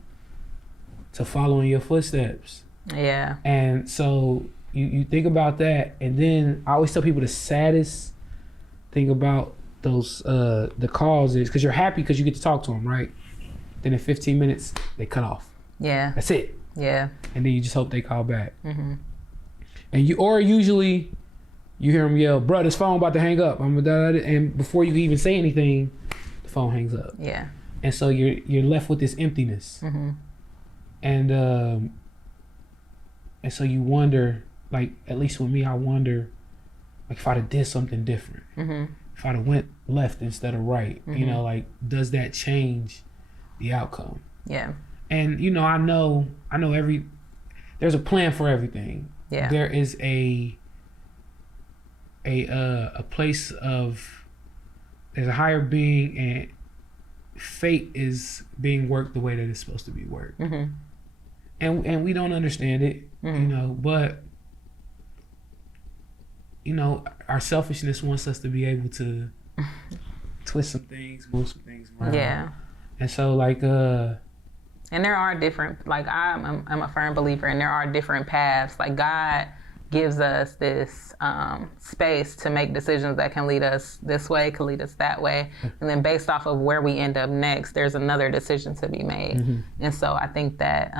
follow in your footsteps. Yeah. And so you think about that, and then I always tell people the saddest thing about those the calls is because you're happy because you get to talk to them, right? Then in 15 minutes they cut off. Yeah. That's it. Yeah. And then you just hope they call back. And usually you hear them yell, "Bruh, this phone about to hang up." And before you can even say anything, the phone hangs up. Yeah. And so you're left with this emptiness. And so you wonder, like, at least with me, I wonder, like, if I'd have did something different, if I'd have went left instead of right, you know, like, does that change the outcome? Yeah. And you know, I know there's a plan for everything. Yeah. There is a place of, there's a higher being, and fate is being worked the way that it's supposed to be worked. And we don't understand it, you know, but you know, our selfishness wants us to be able to twist some things, move some things around. Yeah. And so, like, and there are different, like, I'm a firm believer, and there are different paths. Like, God gives us this space to make decisions that can lead us this way, can lead us that way. And then based off of where we end up next, there's another decision to be made. And so I think that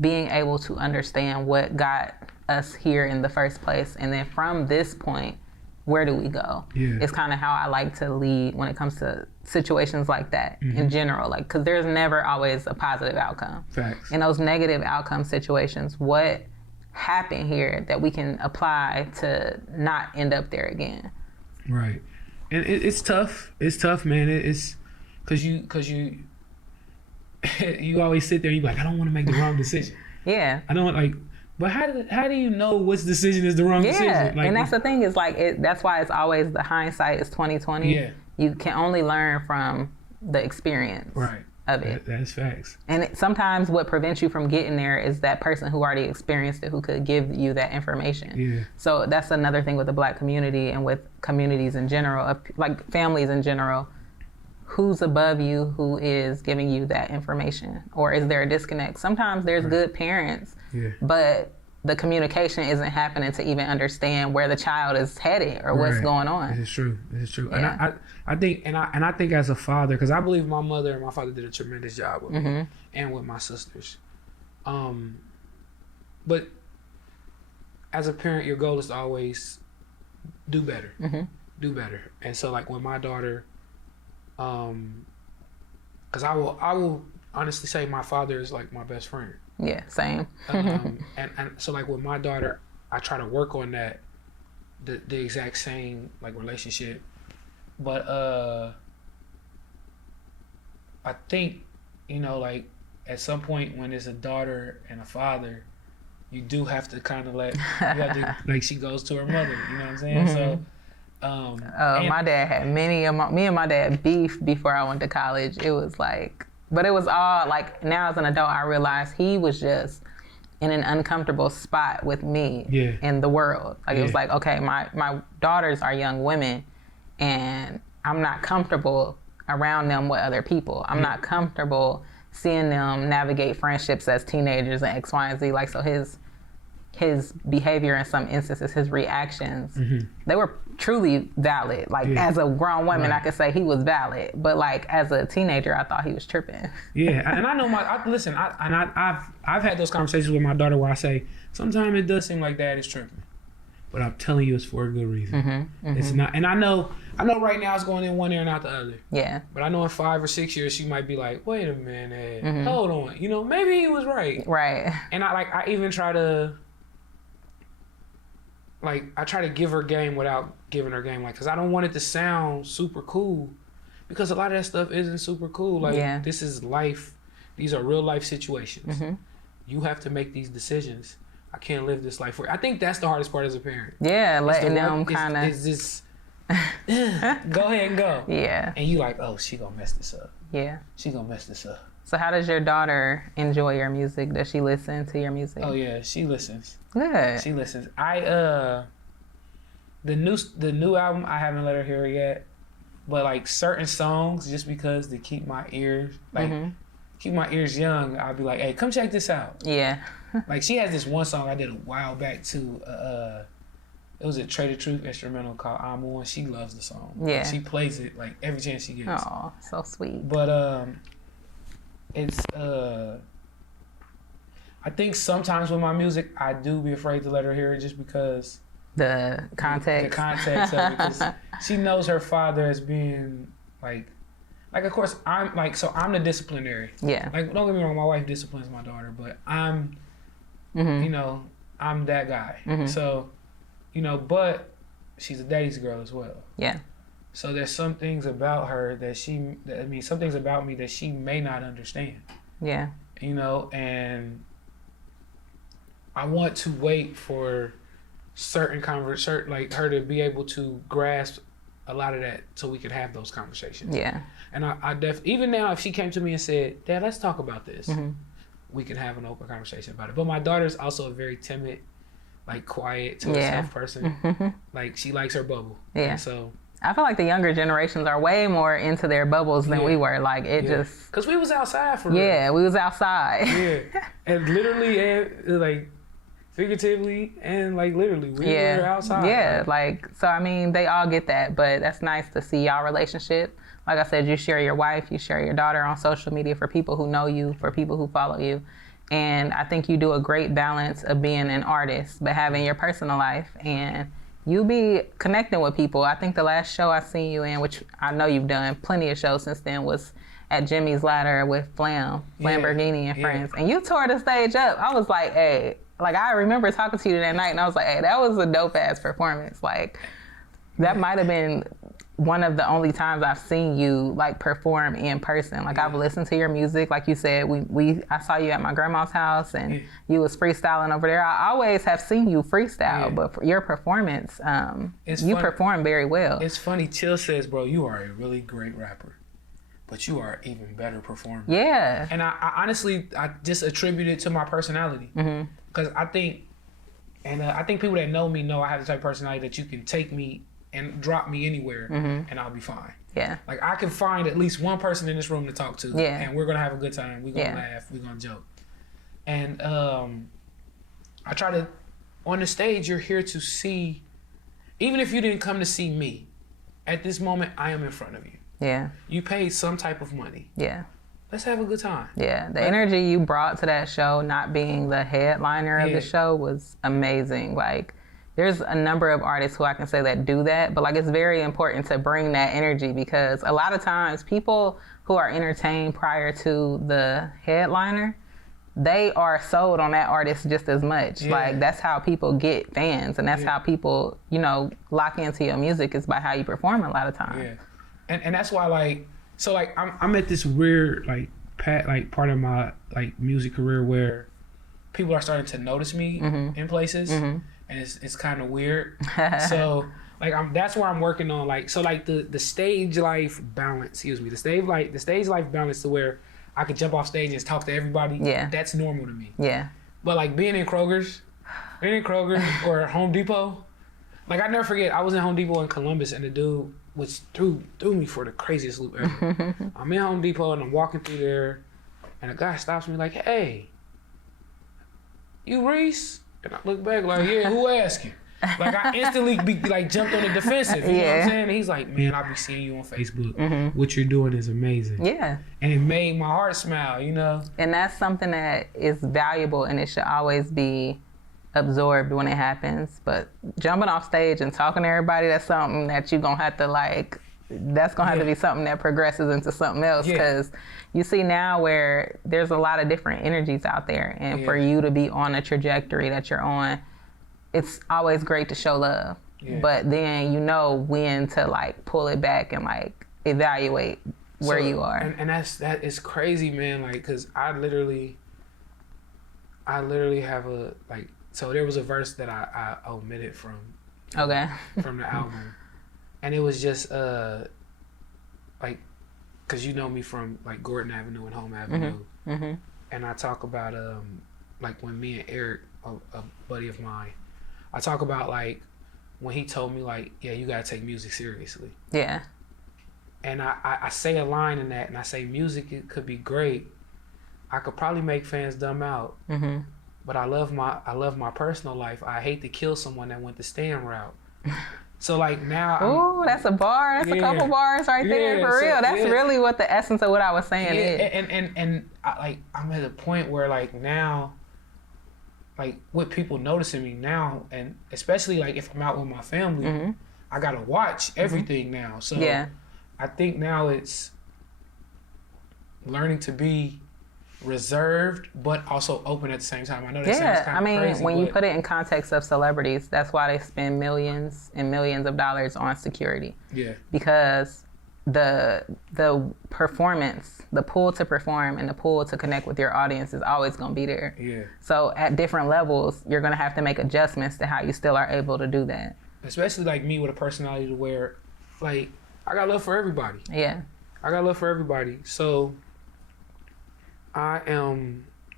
being able to understand what got us here in the first place, and then from this point, where do we go? It's kind of how I like to lead when it comes to situations like that in general, like, because there's never always a positive outcome. Facts. In those negative outcome situations, what happened here that we can apply to not end up there again? Right. And it's tough. It's tough, man. It's because you you always sit there and you're like, I don't want to make the wrong decision. Yeah. I don't like. But how do you know which decision is the wrong decision? Like, and that's the thing, is like, that's why it's always the hindsight is 20/20. Yeah. You can only learn from the experience of it. That's facts. And sometimes what prevents you from getting there is that person who already experienced it, who could give you that information. Yeah. So that's another thing with the Black community and with communities in general, like families in general. Who's above you, who is giving you that information? Or is there a disconnect? Sometimes there's good parents, but the communication isn't happening to even understand where the child is headed or what's going on. This is true. This is true. Yeah. And I think as a father, because I believe my mother and my father did a tremendous job with me and with my sisters. But as a parent, your goal is to always do better. Do better. And so, like, with my daughter, because I will honestly say my father is like my best friend. Yeah, same. And so, like, with my daughter, I try to work on that, the exact same, like, relationship. But I think, you know, like, at some point when it's a daughter and a father, you do have to kind of like, she goes to her mother, you know what I'm saying? So my dad had me and my dad beef before I went to college. It was like, but it was all like, now as an adult, I realized he was just in an uncomfortable spot with me in the world. Like, it was like, okay, my daughters are young women, and I'm not comfortable around them with other people. I'm not comfortable seeing them navigate friendships as teenagers and X, Y, and Z. Like, so his behavior in some instances, his reactions, they were truly valid. Like, as a grown woman, I could say he was valid. But, like, as a teenager, I thought he was tripping. Yeah, and I know I've had those conversations with my daughter where I say, sometimes it does seem like Dad is tripping. But I'm telling you, it's for a good reason. It's not, and I know right now it's going in one ear and out the other. Yeah. But I know in 5 or 6 years she might be like, wait a minute, hold on, you know, maybe he was right. Right. And I even try to, like, I try to give her game without giving her game, like, because I don't want it to sound super cool, because a lot of that stuff isn't super cool. Like, this is life. These are real life situations. You have to make these decisions. I can't live this life for you. I think that's the hardest part as a parent. Yeah, letting them kind of. Is this go ahead and go. Yeah. And you like, oh, she gonna mess this up. Yeah. She gonna mess this up. So how does your daughter enjoy your music? Does she listen to your music? Oh yeah, she listens. Good. She listens. the new album, I haven't let her hear it yet. But like certain songs, just because they keep my ears keep my ears young, I'll be like, hey, come check this out. Yeah. Like she has this one song I did a while back too. It was a Trader Truth instrumental called I'm On. She loves the song. Yeah. She plays it like every chance she gets. Oh, so sweet. But it's I think sometimes with my music I do be afraid to let her hear it just because the context. The context of it, because she knows her father as being like of course I'm like, so I'm the disciplinary. Yeah. Like don't get me wrong, my wife disciplines my daughter, but I'm you know, I'm that guy. So, you know, but she's a daddy's girl as well. Yeah. So there's some things about her that some things about me that she may not understand. Yeah. You know, and I want to wait for certain like her to be able to grasp a lot of that so we could have those conversations. Yeah. And I even now, if she came to me and said, Dad, let's talk about this, we could have an open conversation about it. But my daughter's also a very timid, like quiet to herself person. Like she likes her bubble. Yeah. And so I feel like the younger generations are way more into their bubbles than we were. Like it just, because we was outside for real. Yeah, we was outside. Yeah. And literally and like figuratively and like literally we were outside. Yeah, like so I mean they all get that, but that's nice to see y'all relationship. Like I said, you share your wife, you share your daughter on social media for people who know you, for people who follow you. And I think you do a great balance of being an artist, but having your personal life, and you be connecting with people. I think the last show I seen you in, which I know you've done plenty of shows since then, was at Jimmy's Ladder with Lamborghini and friends. And you tore the stage up. I was like, hey, like I remember talking to you that night and I was like, hey, that was a dope ass performance. Like that might have been one of the only times I've seen you like perform in person. Like I've listened to your music. Like you said, I saw you at my grandma's house and you was freestyling over there. I always have seen you freestyle, but for your performance, you perform very well. It's funny, Chill says, bro, you are a really great rapper, but you are an even better performer. Yeah. And I honestly, I just attribute it to my personality. Because I think people that know me know I have the type of personality that you can take me and drop me anywhere and I'll be fine. Yeah. Like I can find at least one person in this room to talk to and we're gonna have a good time. We're gonna laugh, we're gonna joke. And I try to, on the stage, you're here to see, even if you didn't come to see me, at this moment I am in front of you. Yeah. You paid some type of money. Yeah. Let's have a good time. Yeah. The energy you brought to that show, not being the headliner of the show, was amazing. Like there's a number of artists who I can say that do that, but like it's very important to bring that energy because a lot of times people who are entertained prior to the headliner, they are sold on that artist just as much. Like that's how people get fans and that's how people, you know, lock into your music is by how you perform a lot of times. Yeah. And that's why like, so like I'm at this weird like part of my like music career where people are starting to notice me in places. And it's kind of weird. So like that's where I'm working on like, so like the stage life balance, the stage life balance to where I could jump off stage and talk to everybody. Yeah. That's normal to me. Yeah. But like being in Kroger's or Home Depot, like I never forget, I was in Home Depot in Columbus and the dude was threw me for the craziest loop ever. I'm in Home Depot and I'm walking through there and a guy stops me like, hey, you Reese? And I look back like, yeah, who asked you? Like I instantly jumped on the defensive. You know what I'm saying? And he's like, man, I be seeing you on Facebook. What you're doing is amazing. Yeah. And it made my heart smile, you know? And that's something that is valuable and it should always be absorbed when it happens. But jumping off stage and talking to everybody, that's something that you're going to have to like, that's going to have to be something that progresses into something else because you see now where there's a lot of different energies out there. And for you to be on a trajectory that you're on, it's always great to show love. But then you know when to like pull it back and like evaluate where you are. And that is crazy, man. Like, cause I literally have a, like, so there was a verse that I omitted from the album. And it was just like, cause you know me from like Gordon Avenue and Home Avenue. And I talk about like when me and Eric, a buddy of mine, I talk about like when he told me like, yeah, you gotta take music seriously. Yeah. And I say a line in that, and I say music, it could be great. I could probably make fans dumb out, but I love my personal life. I hate to kill someone that went the Stan route. So like now, ooh, that's a bar. That's a couple bars right there for real. That's really what the essence of what I was saying is. And I'm at a point where like now, like with people noticing me now, and especially like if I'm out with my family, I gotta watch everything now. So I think now it's learning to be reserved but also open at the same time. I know that sounds kind of crazy. When you put it in context of celebrities, that's why they spend millions and millions of dollars on security. Yeah. Because the performance, the pull to perform and the pull to connect with your audience is always going to be there. Yeah. So at different levels, you're going to have to make adjustments to how you still are able to do that. Especially like me with a personality to where like I got love for everybody. Yeah. I got love for everybody. So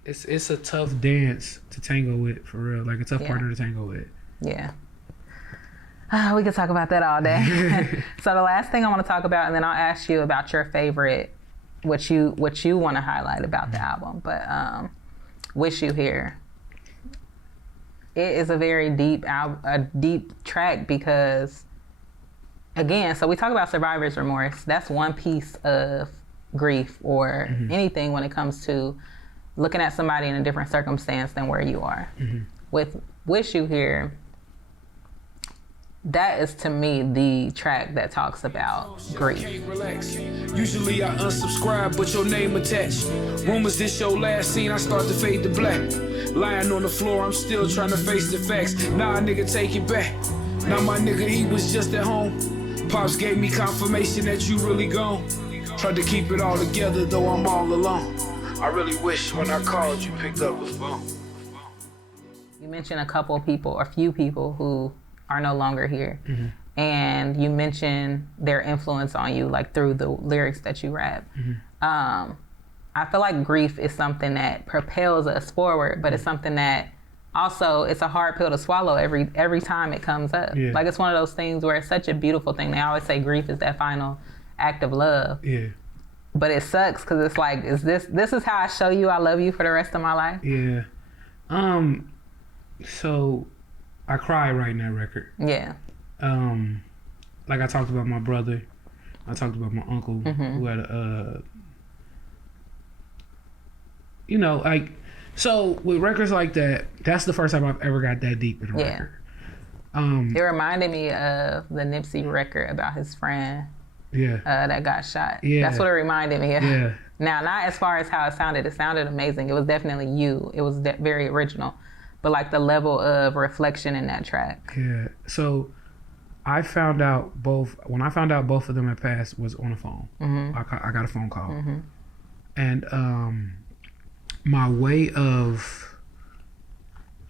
it's a tough dance to tango with, for real. Like a tough partner to tango with. Yeah. We could talk about that all day. So the last thing I want to talk about, and then I'll ask you about your favorite, what you want to highlight about the album. But Wish You Here. It is a very deep track because, again, so we talk about survivor's remorse. That's one piece of grief or anything when it comes to looking at somebody in a different circumstance than where you are. With Wish You Here, that is to me the track that talks about grief. Usually I unsubscribe, but your name attached. Rumors this your last scene, I start to fade to black. Lying on the floor, I'm still trying to face the facts. Nah, nigga, take it back. Now my nigga, he was just at home. Pops gave me confirmation that you really gone. Tried to keep it all together, though I'm all alone. I really wish when I called you picked up the phone. You mentioned a few people who are no longer here. And you mentioned their influence on you, like through the lyrics that you rap. I feel like grief is something that propels us forward, but it's something that also, it's a hard pill to swallow every time it comes up. Like it's one of those things where it's such a beautiful thing. They always say grief is that final act of love. But it sucks because it's like, this is how I show you I love you for the rest of my life? So I cry writing that record. Like I talked about my brother. I talked about my uncle who had like, so with records like that, that's the first time I've ever got that deep in a record. It reminded me of the Nipsey record about his friend that got shot. That's what it reminded me of. Now, not as far as how it sounded amazing. It was definitely you. It was very original. But like the level of reflection in that track. So I found out when I found out both of them had passed was on the phone. I got a phone call. And my way of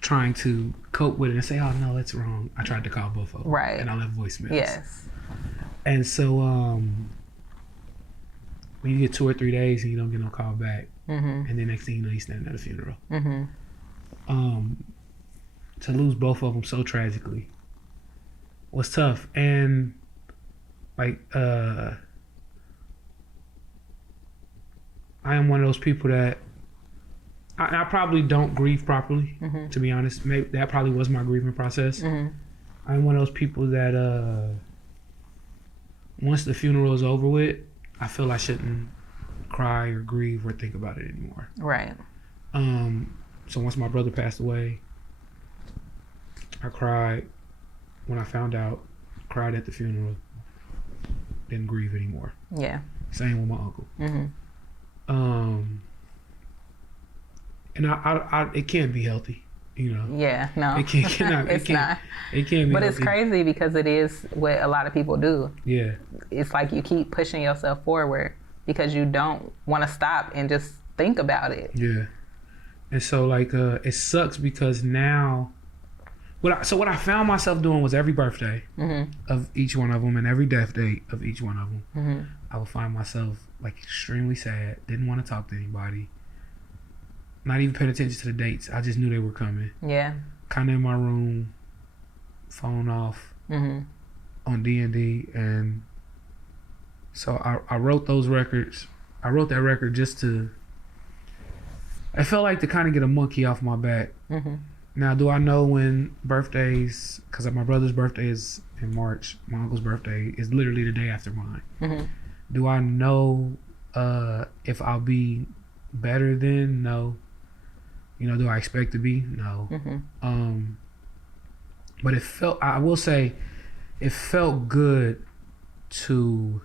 trying to cope with it and say, oh no, it's wrong, I tried to call both of them. And I left voicemails. And so when you get 2 or 3 days and you don't get no call back, and then next thing you know, you're standing at a funeral. To lose both of them so tragically was tough. And like I am one of those people that I probably don't grieve properly, to be honest. Maybe that probably was my grieving process. I'm one of those people that once the funeral is over with, I feel I shouldn't cry or grieve or think about it anymore. So once my brother passed away, I cried when I found out, cried at the funeral, didn't grieve anymore. Same with my uncle. And I it can't be healthy, you know. No. It cannot. It's not. It can't be. But healthy. It's crazy because it is what a lot of people do. It's like you keep pushing yourself forward because you don't want to stop and just think about it. And so like it sucks because now, what I found myself doing was every birthday of each one of them and every death date of each one of them, I would find myself like extremely sad, didn't want to talk to anybody, not even paying attention to the dates. I just knew they were coming. Yeah. Kind of in my room, phone off, on D&D, and so I wrote those records. I wrote that record just to. I felt like to kind of get a monkey off my back. Now, do I know when birthdays? Because my brother's birthday is in March. My uncle's birthday is literally the day after mine. Do I know if I'll be better then? No. You know, do I expect to be? No. But it felt, I will say, it felt good to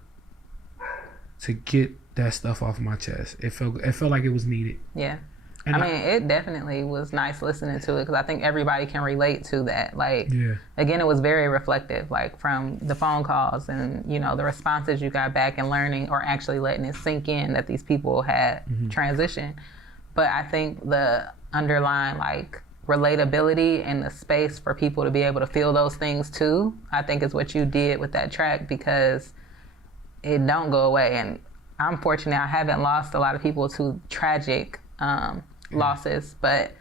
get that stuff off my chest. It felt like it was needed. Yeah. And I mean, it definitely was nice listening to it because I think everybody can relate to that. Like, again, it was very reflective, like from the phone calls and, you know, the responses you got back and learning or actually letting it sink in that these people had transitioned. But I think the underlying, like, relatability and the space for people to be able to feel those things too, I think is what you did with that track because it don't go away. And I'm fortunate I haven't lost a lot of people to tragic losses, but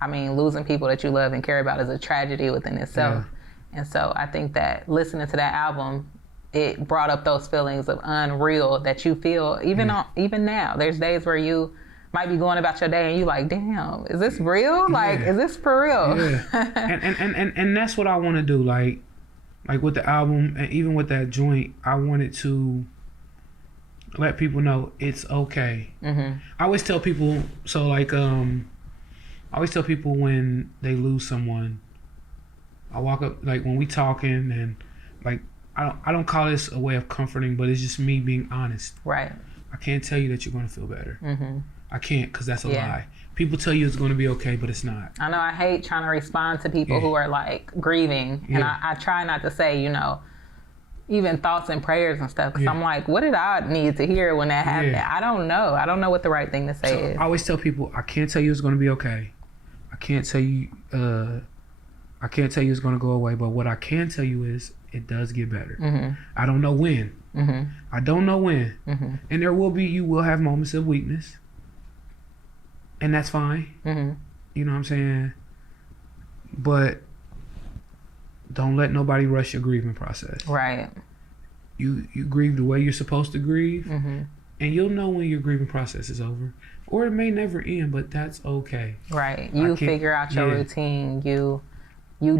I mean, losing people that you love and care about is a tragedy within itself. And so I think that listening to that album, it brought up those feelings of unreal that you feel even now. There's days where you might be going about your day and you like, damn, is this real? Like, is this for real? And that's what I want to do. Like with the album and even with that joint, I wanted to let people know it's okay. I always tell people, so like, I always tell people when they lose someone, I walk up, like when we talking and like, I don't call this a way of comforting, but it's just me being honest. Right. I can't tell you that you're going to feel better. I can't, because that's a lie. People tell you it's going to be okay, but it's not. I know I hate trying to respond to people who are like grieving. And I try not to say, you know, even thoughts and prayers and stuff. Because I'm like, what did I need to hear when that happened? I don't know. I don't know what the right thing to say is. I always tell people, I can't tell you it's going to be okay. I can't tell you it's going to go away. But what I can tell you is it does get better. I don't know when. I don't know when. And you will have moments of weakness. And that's fine. You know what I'm saying? But don't let nobody rush your grieving process. Right. You grieve the way you're supposed to grieve. And you'll know when your grieving process is over. Or it may never end, but that's okay. Right. You figure out your routine. You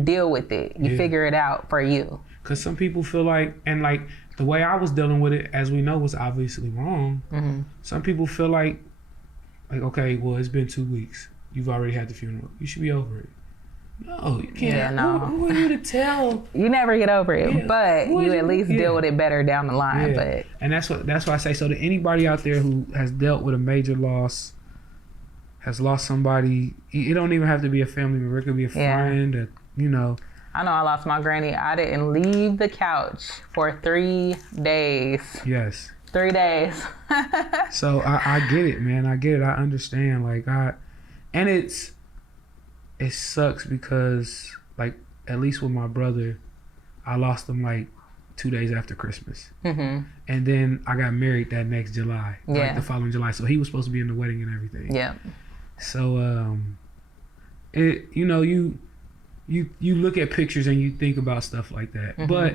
deal with it. You figure it out for you. Because some people feel like, and like the way I was dealing with it, as we know, was obviously wrong. Some people feel like, okay, well, it's been 2 weeks. You've already had the funeral. You should be over it. No, you can't. Yeah, no. Who are you to tell? You never get over it, but you at least deal with it better down the line. But and that's why I say, so to anybody out there who has dealt with a major loss, has lost somebody, it don't even have to be a family member. It could be a friend, you know. I know I lost my granny. I didn't leave the couch for 3 days. Yes. 3 days. So I get it, man. I get it. I understand. Like and it sucks because like at least with my brother, I lost him like 2 days after Christmas. And then I got married that next July, like the following July. So he was supposed to be in the wedding and everything. Yeah. So it, you know, you look at pictures and you think about stuff like that. But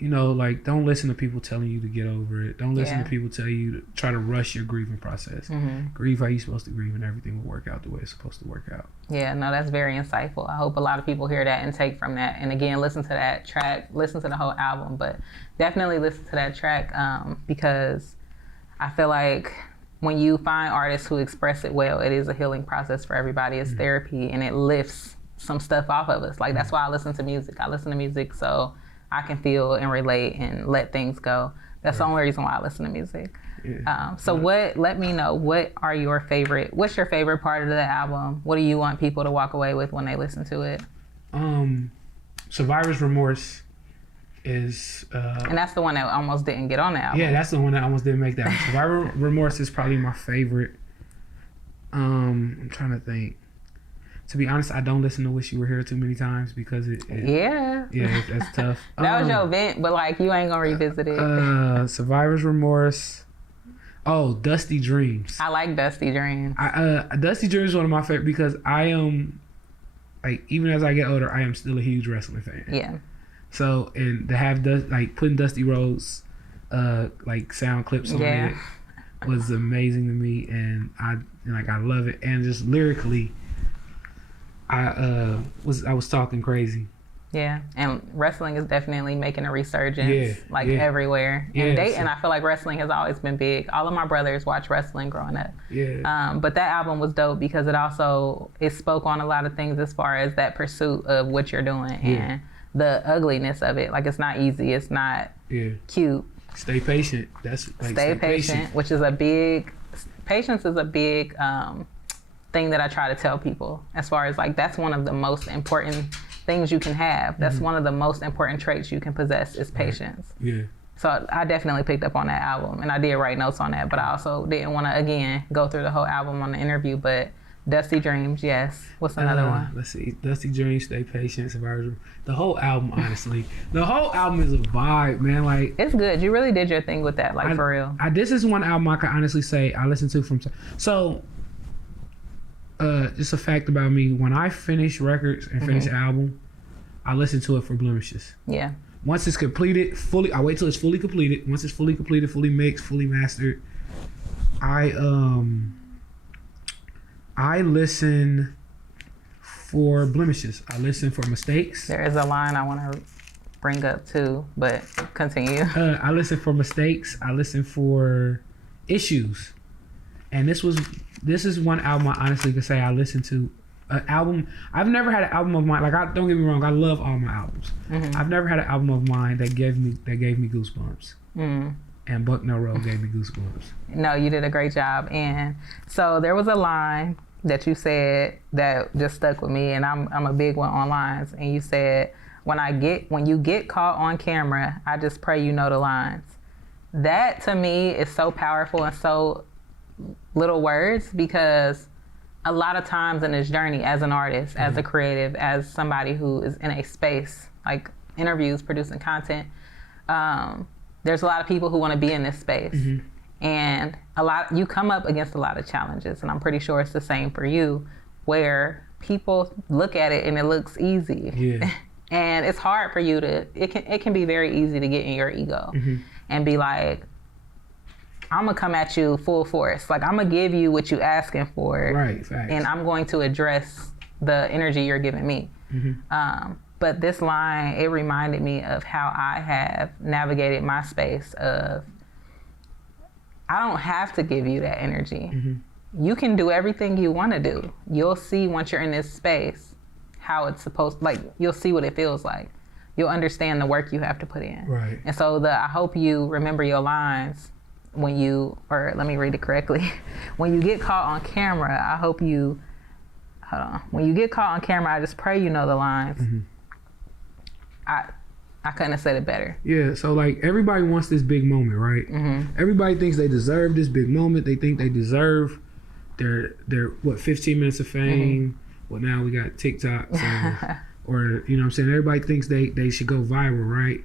you know, like, don't listen to people telling you to get over it. Don't listen to people tell you to try to rush your grieving process. Grieve how you're supposed to grieve and everything will work out the way it's supposed to work out. Yeah, no, that's very insightful. I hope a lot of people hear that and take from that. And again, listen to that track, listen to the whole album, but definitely listen to that track because I feel like when you find artists who express it well, it is a healing process for everybody. It's therapy and it lifts some stuff off of us. Like, that's why I listen to music. I listen to music so I can feel and relate and let things go. That's the only reason why I listen to music. Let me know, what's your favorite part of the album? What do you want people to walk away with when they listen to it? Survivor's Remorse is... and that's the one that almost didn't get on the album. Yeah, that's the one that almost didn't make that. Survivor Remorse is probably my favorite. I'm trying to think. To be honest, I don't listen to Wish You Were Here too many times because that's tough. That was your event, but like you ain't gonna revisit it. Survivor's Remorse. Oh, Dusty Dreams. I like Dusty Dreams. Dusty Dreams is one of my favorite because I am, like, even as I get older, I am still a huge wrestling fan. Yeah. So, and to have like putting Dusty Rhodes like sound clips on it was amazing to me, and I love it. And just lyrically, I was talking crazy. Yeah, and wrestling is definitely making a resurgence, everywhere. And Dayton, I feel like wrestling has always been big. All of my brothers watched wrestling growing up. Yeah. But that album was dope because it spoke on a lot of things as far as that pursuit of what you're doing and the ugliness of it. Like, it's not easy. It's not cute. Stay patient. That's like stay patient, which is patience is a big thing that I try to tell people, as far as like, that's one of the most important things you can have. That's one of the most important traits you can possess is patience. Yeah. So I definitely picked up on that album, and I did write notes on that, but I also didn't want to, again, go through the whole album on the interview. But Dusty Dreams, yes. What's another one? Let's see. Dusty Dreams, Stay Patient, Survivor. The whole album, honestly. The whole album is a vibe, man. Like, it's good. You really did your thing with that, like, for real. This is one album I can honestly say I listened to from... So, just a fact about me. When I finish records and finish an album, I listen to it for blemishes. Yeah. Once it's completed, I wait till it's fully completed. Once it's fully completed, fully mixed, fully mastered, I listen for blemishes. I listen for mistakes. There is a line I want to bring up too, but continue. I listen for mistakes. I listen for issues. And this is one album I honestly could say I listened to. An album, I've never had an album of mine, like, don't get me wrong, I love all my albums. I've never had an album of mine that gave me goosebumps. And Bucknell Rd gave me goosebumps. No, you did a great job. And so there was a line that you said that just stuck with me, and I'm a big one on lines. And you said, when you get caught on camera, I just pray you know the lines. That to me is so powerful and so little words, because a lot of times in this journey as an artist, as a creative, as somebody who is in a space, like interviews, producing content, there's a lot of people who want to be in this space. And you come up against a lot of challenges, and I'm pretty sure it's the same for you, where people look at it and it looks easy. Yeah. And it's hard for you it can be very easy to get in your ego and be like, I'm gonna come at you full force. Like, I'm gonna give you what you asking for. Right, facts. And I'm going to address the energy you're giving me. But this line, it reminded me of how I have navigated my space of, I don't have to give you that energy. You can do everything you wanna do. You'll see once you're in this space how it's supposed, like, you'll see what it feels like. You'll understand the work you have to put in. Right. And so I hope you remember your lines let me read it correctly. When you get caught on camera, when you get caught on camera, I just pray you know the lines. I couldn't have said it better. Yeah, so like, everybody wants this big moment, right? Everybody thinks they deserve this big moment. They think they deserve their 15 minutes of fame. Well, now we got TikTok, so, or, you know what I'm saying? Everybody thinks they should go viral, right?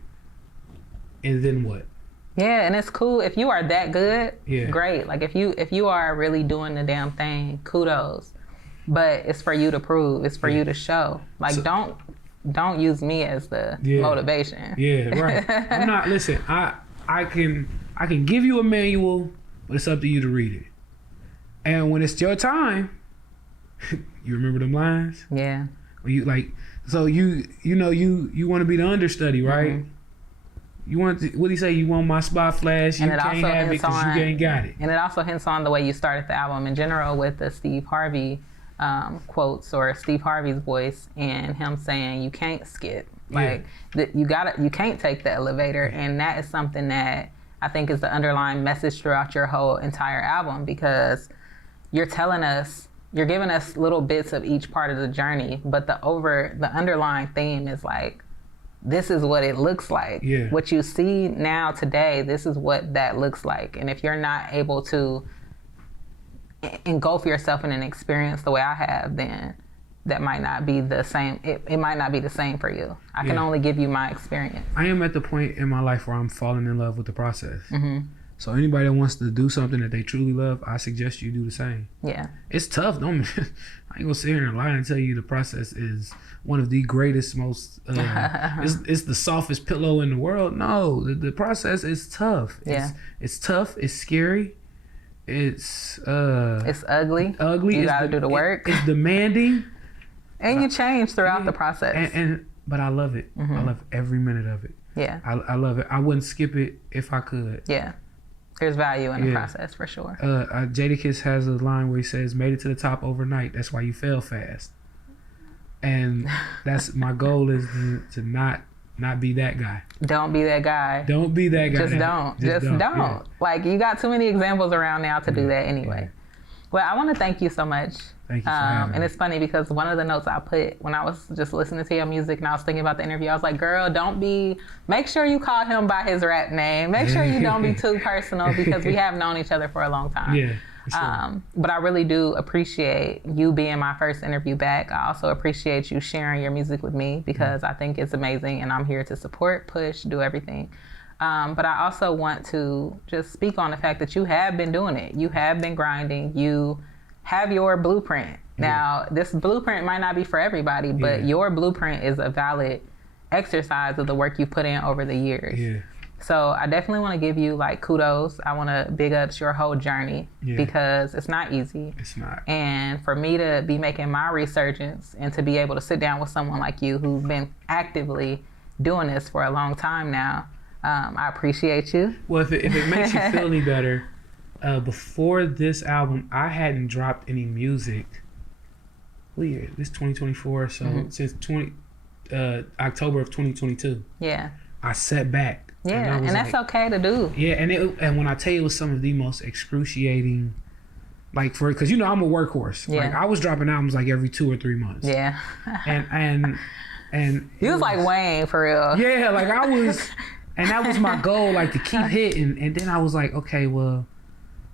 And then what? Yeah, and it's cool if you are that good. Yeah. Great. Like, if you are really doing the damn thing, kudos. But it's for you to prove. It's for you to show. Like, don't use me as the motivation. Yeah, right. I'm not. Listen, I can give you a manual, but it's up to you to read it. And when it's your time, you remember them lines. Yeah. When you like, so you want to be the understudy, right? You want to, what do you say? You want my spot flash? You can't have it because you ain't got it. And it also hints on the way you started the album in general with the Steve Harvey quotes, or Steve Harvey's voice, and him saying you can't skip. Like, you can't take the elevator, and that is something that I think is the underlying message throughout your whole entire album, because you're giving us little bits of each part of the journey, but the underlying theme is like, this is what it looks like. Yeah. What you see now today, this is what that looks like. And if you're not able to engulf yourself in an experience the way I have, then that might not be the same. It might not be the same for you. I can only give you my experience. I am at the point in my life where I'm falling in love with the process. So anybody that wants to do something that they truly love, I suggest you do the same. Yeah. It's tough. I ain't gonna sit here and lie and tell you the process is one of the greatest, most, it's the softest pillow in the world. No, the process is tough. It's tough. It's scary. It's ugly. Ugly. You gotta do the work. It's demanding. And you change throughout the process. But I love it. I love every minute of it. Yeah. I love it. I wouldn't skip it if I could. Yeah. There's value in the process for sure. Jadakiss has a line where he says, "Made it to the top overnight. That's why you fail fast." And that's my goal is to not be that guy. Don't be that guy. Don't be that guy. Just don't. Yeah. Like, you got too many examples around now to do that anyway. Yeah. Well, I want to thank you so much. Thank you for having me. And it's funny because one of the notes I put when I was just listening to your music and I was thinking about the interview, I was like, girl, make sure you call him by his rap name. Make sure you don't be too personal because we have known each other for a long time. Yeah. Sure. But I really do appreciate you being my first interview back. I also appreciate you sharing your music with me because I think it's amazing and I'm here to support, push, do everything. But I also want to just speak on the fact that you have been doing it. You have been grinding. You have your blueprint. Now, this blueprint might not be for everybody, but your blueprint is a valid exercise of the work you put in over the years. Yeah. So I definitely want to give you like kudos. I want to big up your whole journey because it's not easy. It's not. And for me to be making my resurgence and to be able to sit down with someone like you who's been actively doing this for a long time now, I appreciate you. Well, if it makes you feel any better, before this album, I hadn't dropped any music. What year? This 2024, so since October of 2022. Yeah. I sat back. Yeah, and that's like, okay to do. Yeah, and when I tell you it was some of the most excruciating, like because I'm a workhorse. Yeah. Like I was dropping albums like every 2 or 3 months. Yeah. and you was like Wayne for real. Yeah, like I was, and that was my goal, like to keep hitting. And then I was like, okay, well,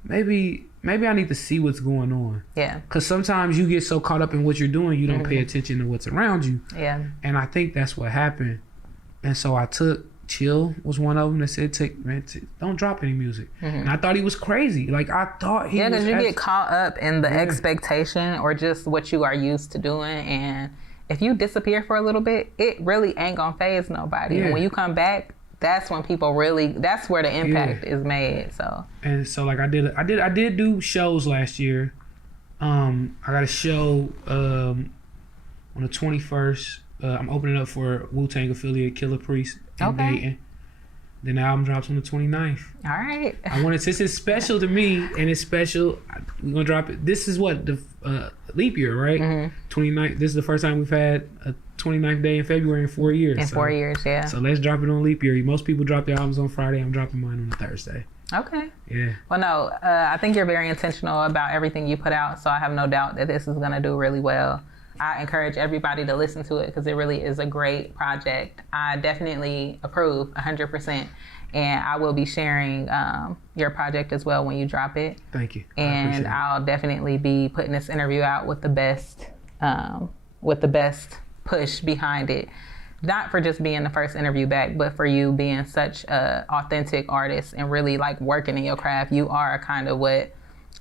maybe I need to see what's going on. Yeah. Because sometimes you get so caught up in what you're doing, you don't pay attention to what's around you. Yeah. And I think that's what happened. And so I took. Chill was one of them that said, don't drop any music. And I thought he was crazy. Like, I thought he was... Yeah, because you get caught up in the expectation or just what you are used to doing. And if you disappear for a little bit, it really ain't going to faze nobody. Yeah. And when you come back, that's when people really... That's where the impact is made, so... And so, like, I did do shows last year. I got a show on the 21st. I'm opening up for Wu-Tang affiliate Killer Priest in Dayton. Then the album drops on the 29th. All right. Since it's special to me and it's special, we're gonna drop it. This is what the leap year, right? 29th. This is the first time we've had a 29th day in February in 4 years. 4 years, yeah. So let's drop it on leap year. Most people drop their albums on Friday. I'm dropping mine on Thursday. Okay. Yeah. Well, no, I think you're very intentional about everything you put out, so I have no doubt that this is gonna do really well. I encourage everybody to listen to it because it really is a great project. I definitely approve 100%. And I will be sharing your project as well when you drop it. Thank you. And I'll definitely be putting this interview out with the best push behind it. Not for just being the first interview back, but for you being such an authentic artist and really like working in your craft. You are kind of what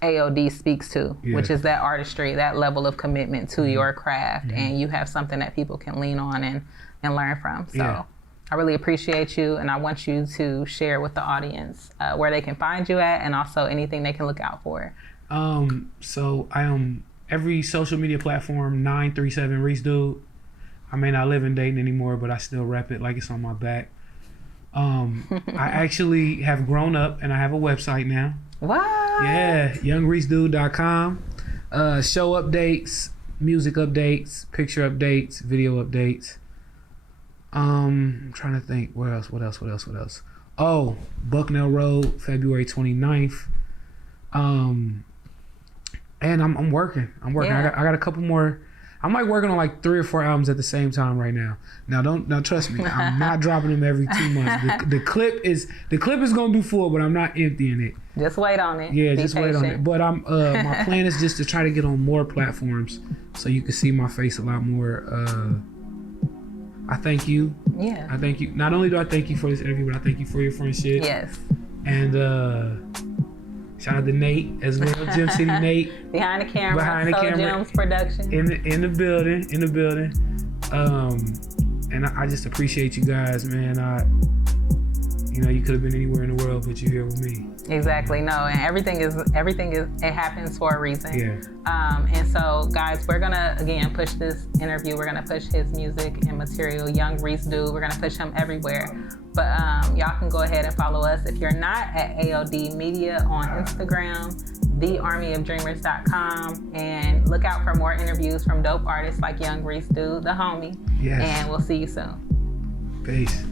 AOD speaks to, which is that artistry, that level of commitment to your craft, and you have something that people can lean on and learn from. So I really appreciate you, and I want you to share with the audience where they can find you at and also anything they can look out for. So I am every social media platform, 937 Reese Dude. I may not live in Dayton anymore, but I still rep it like it's on my back. I actually have grown up and I have a website now. What? Yeah, youngreesedude.com. Show updates, music updates, picture updates, video updates. I'm trying to think, what else? Oh, Bucknell Rd, February 29th. And I'm working. Yeah. I got a couple more. I'm like working on like 3 or 4 albums at the same time right now. Now trust me, I'm not dropping them every 2 months. The clip is gonna be full, but I'm not emptying it. Just wait on it. Yeah, just wait on it. But I'm my plan is just to try to get on more platforms so you can see my face a lot more. I thank you. Yeah. I thank you. Not only do I thank you for this interview, but I thank you for your friendship. Yes. And shout out to Nate as well, Gym City Nate. Behind the camera, Gems Production. In the building. And I just appreciate you guys, man. You could have been anywhere in the world, but you're here with me. Exactly. No, and everything is it happens for a reason. Yeah. And so, guys, we're gonna again push this interview. We're gonna push his music and material. Young Reese Dude. We're gonna push him everywhere. But y'all can go ahead and follow us if you're not at AOD Media on Instagram, thearmyofdreamers.com, and look out for more interviews from dope artists like Young Reese Dude, the homie. Yes. And we'll see you soon. Peace.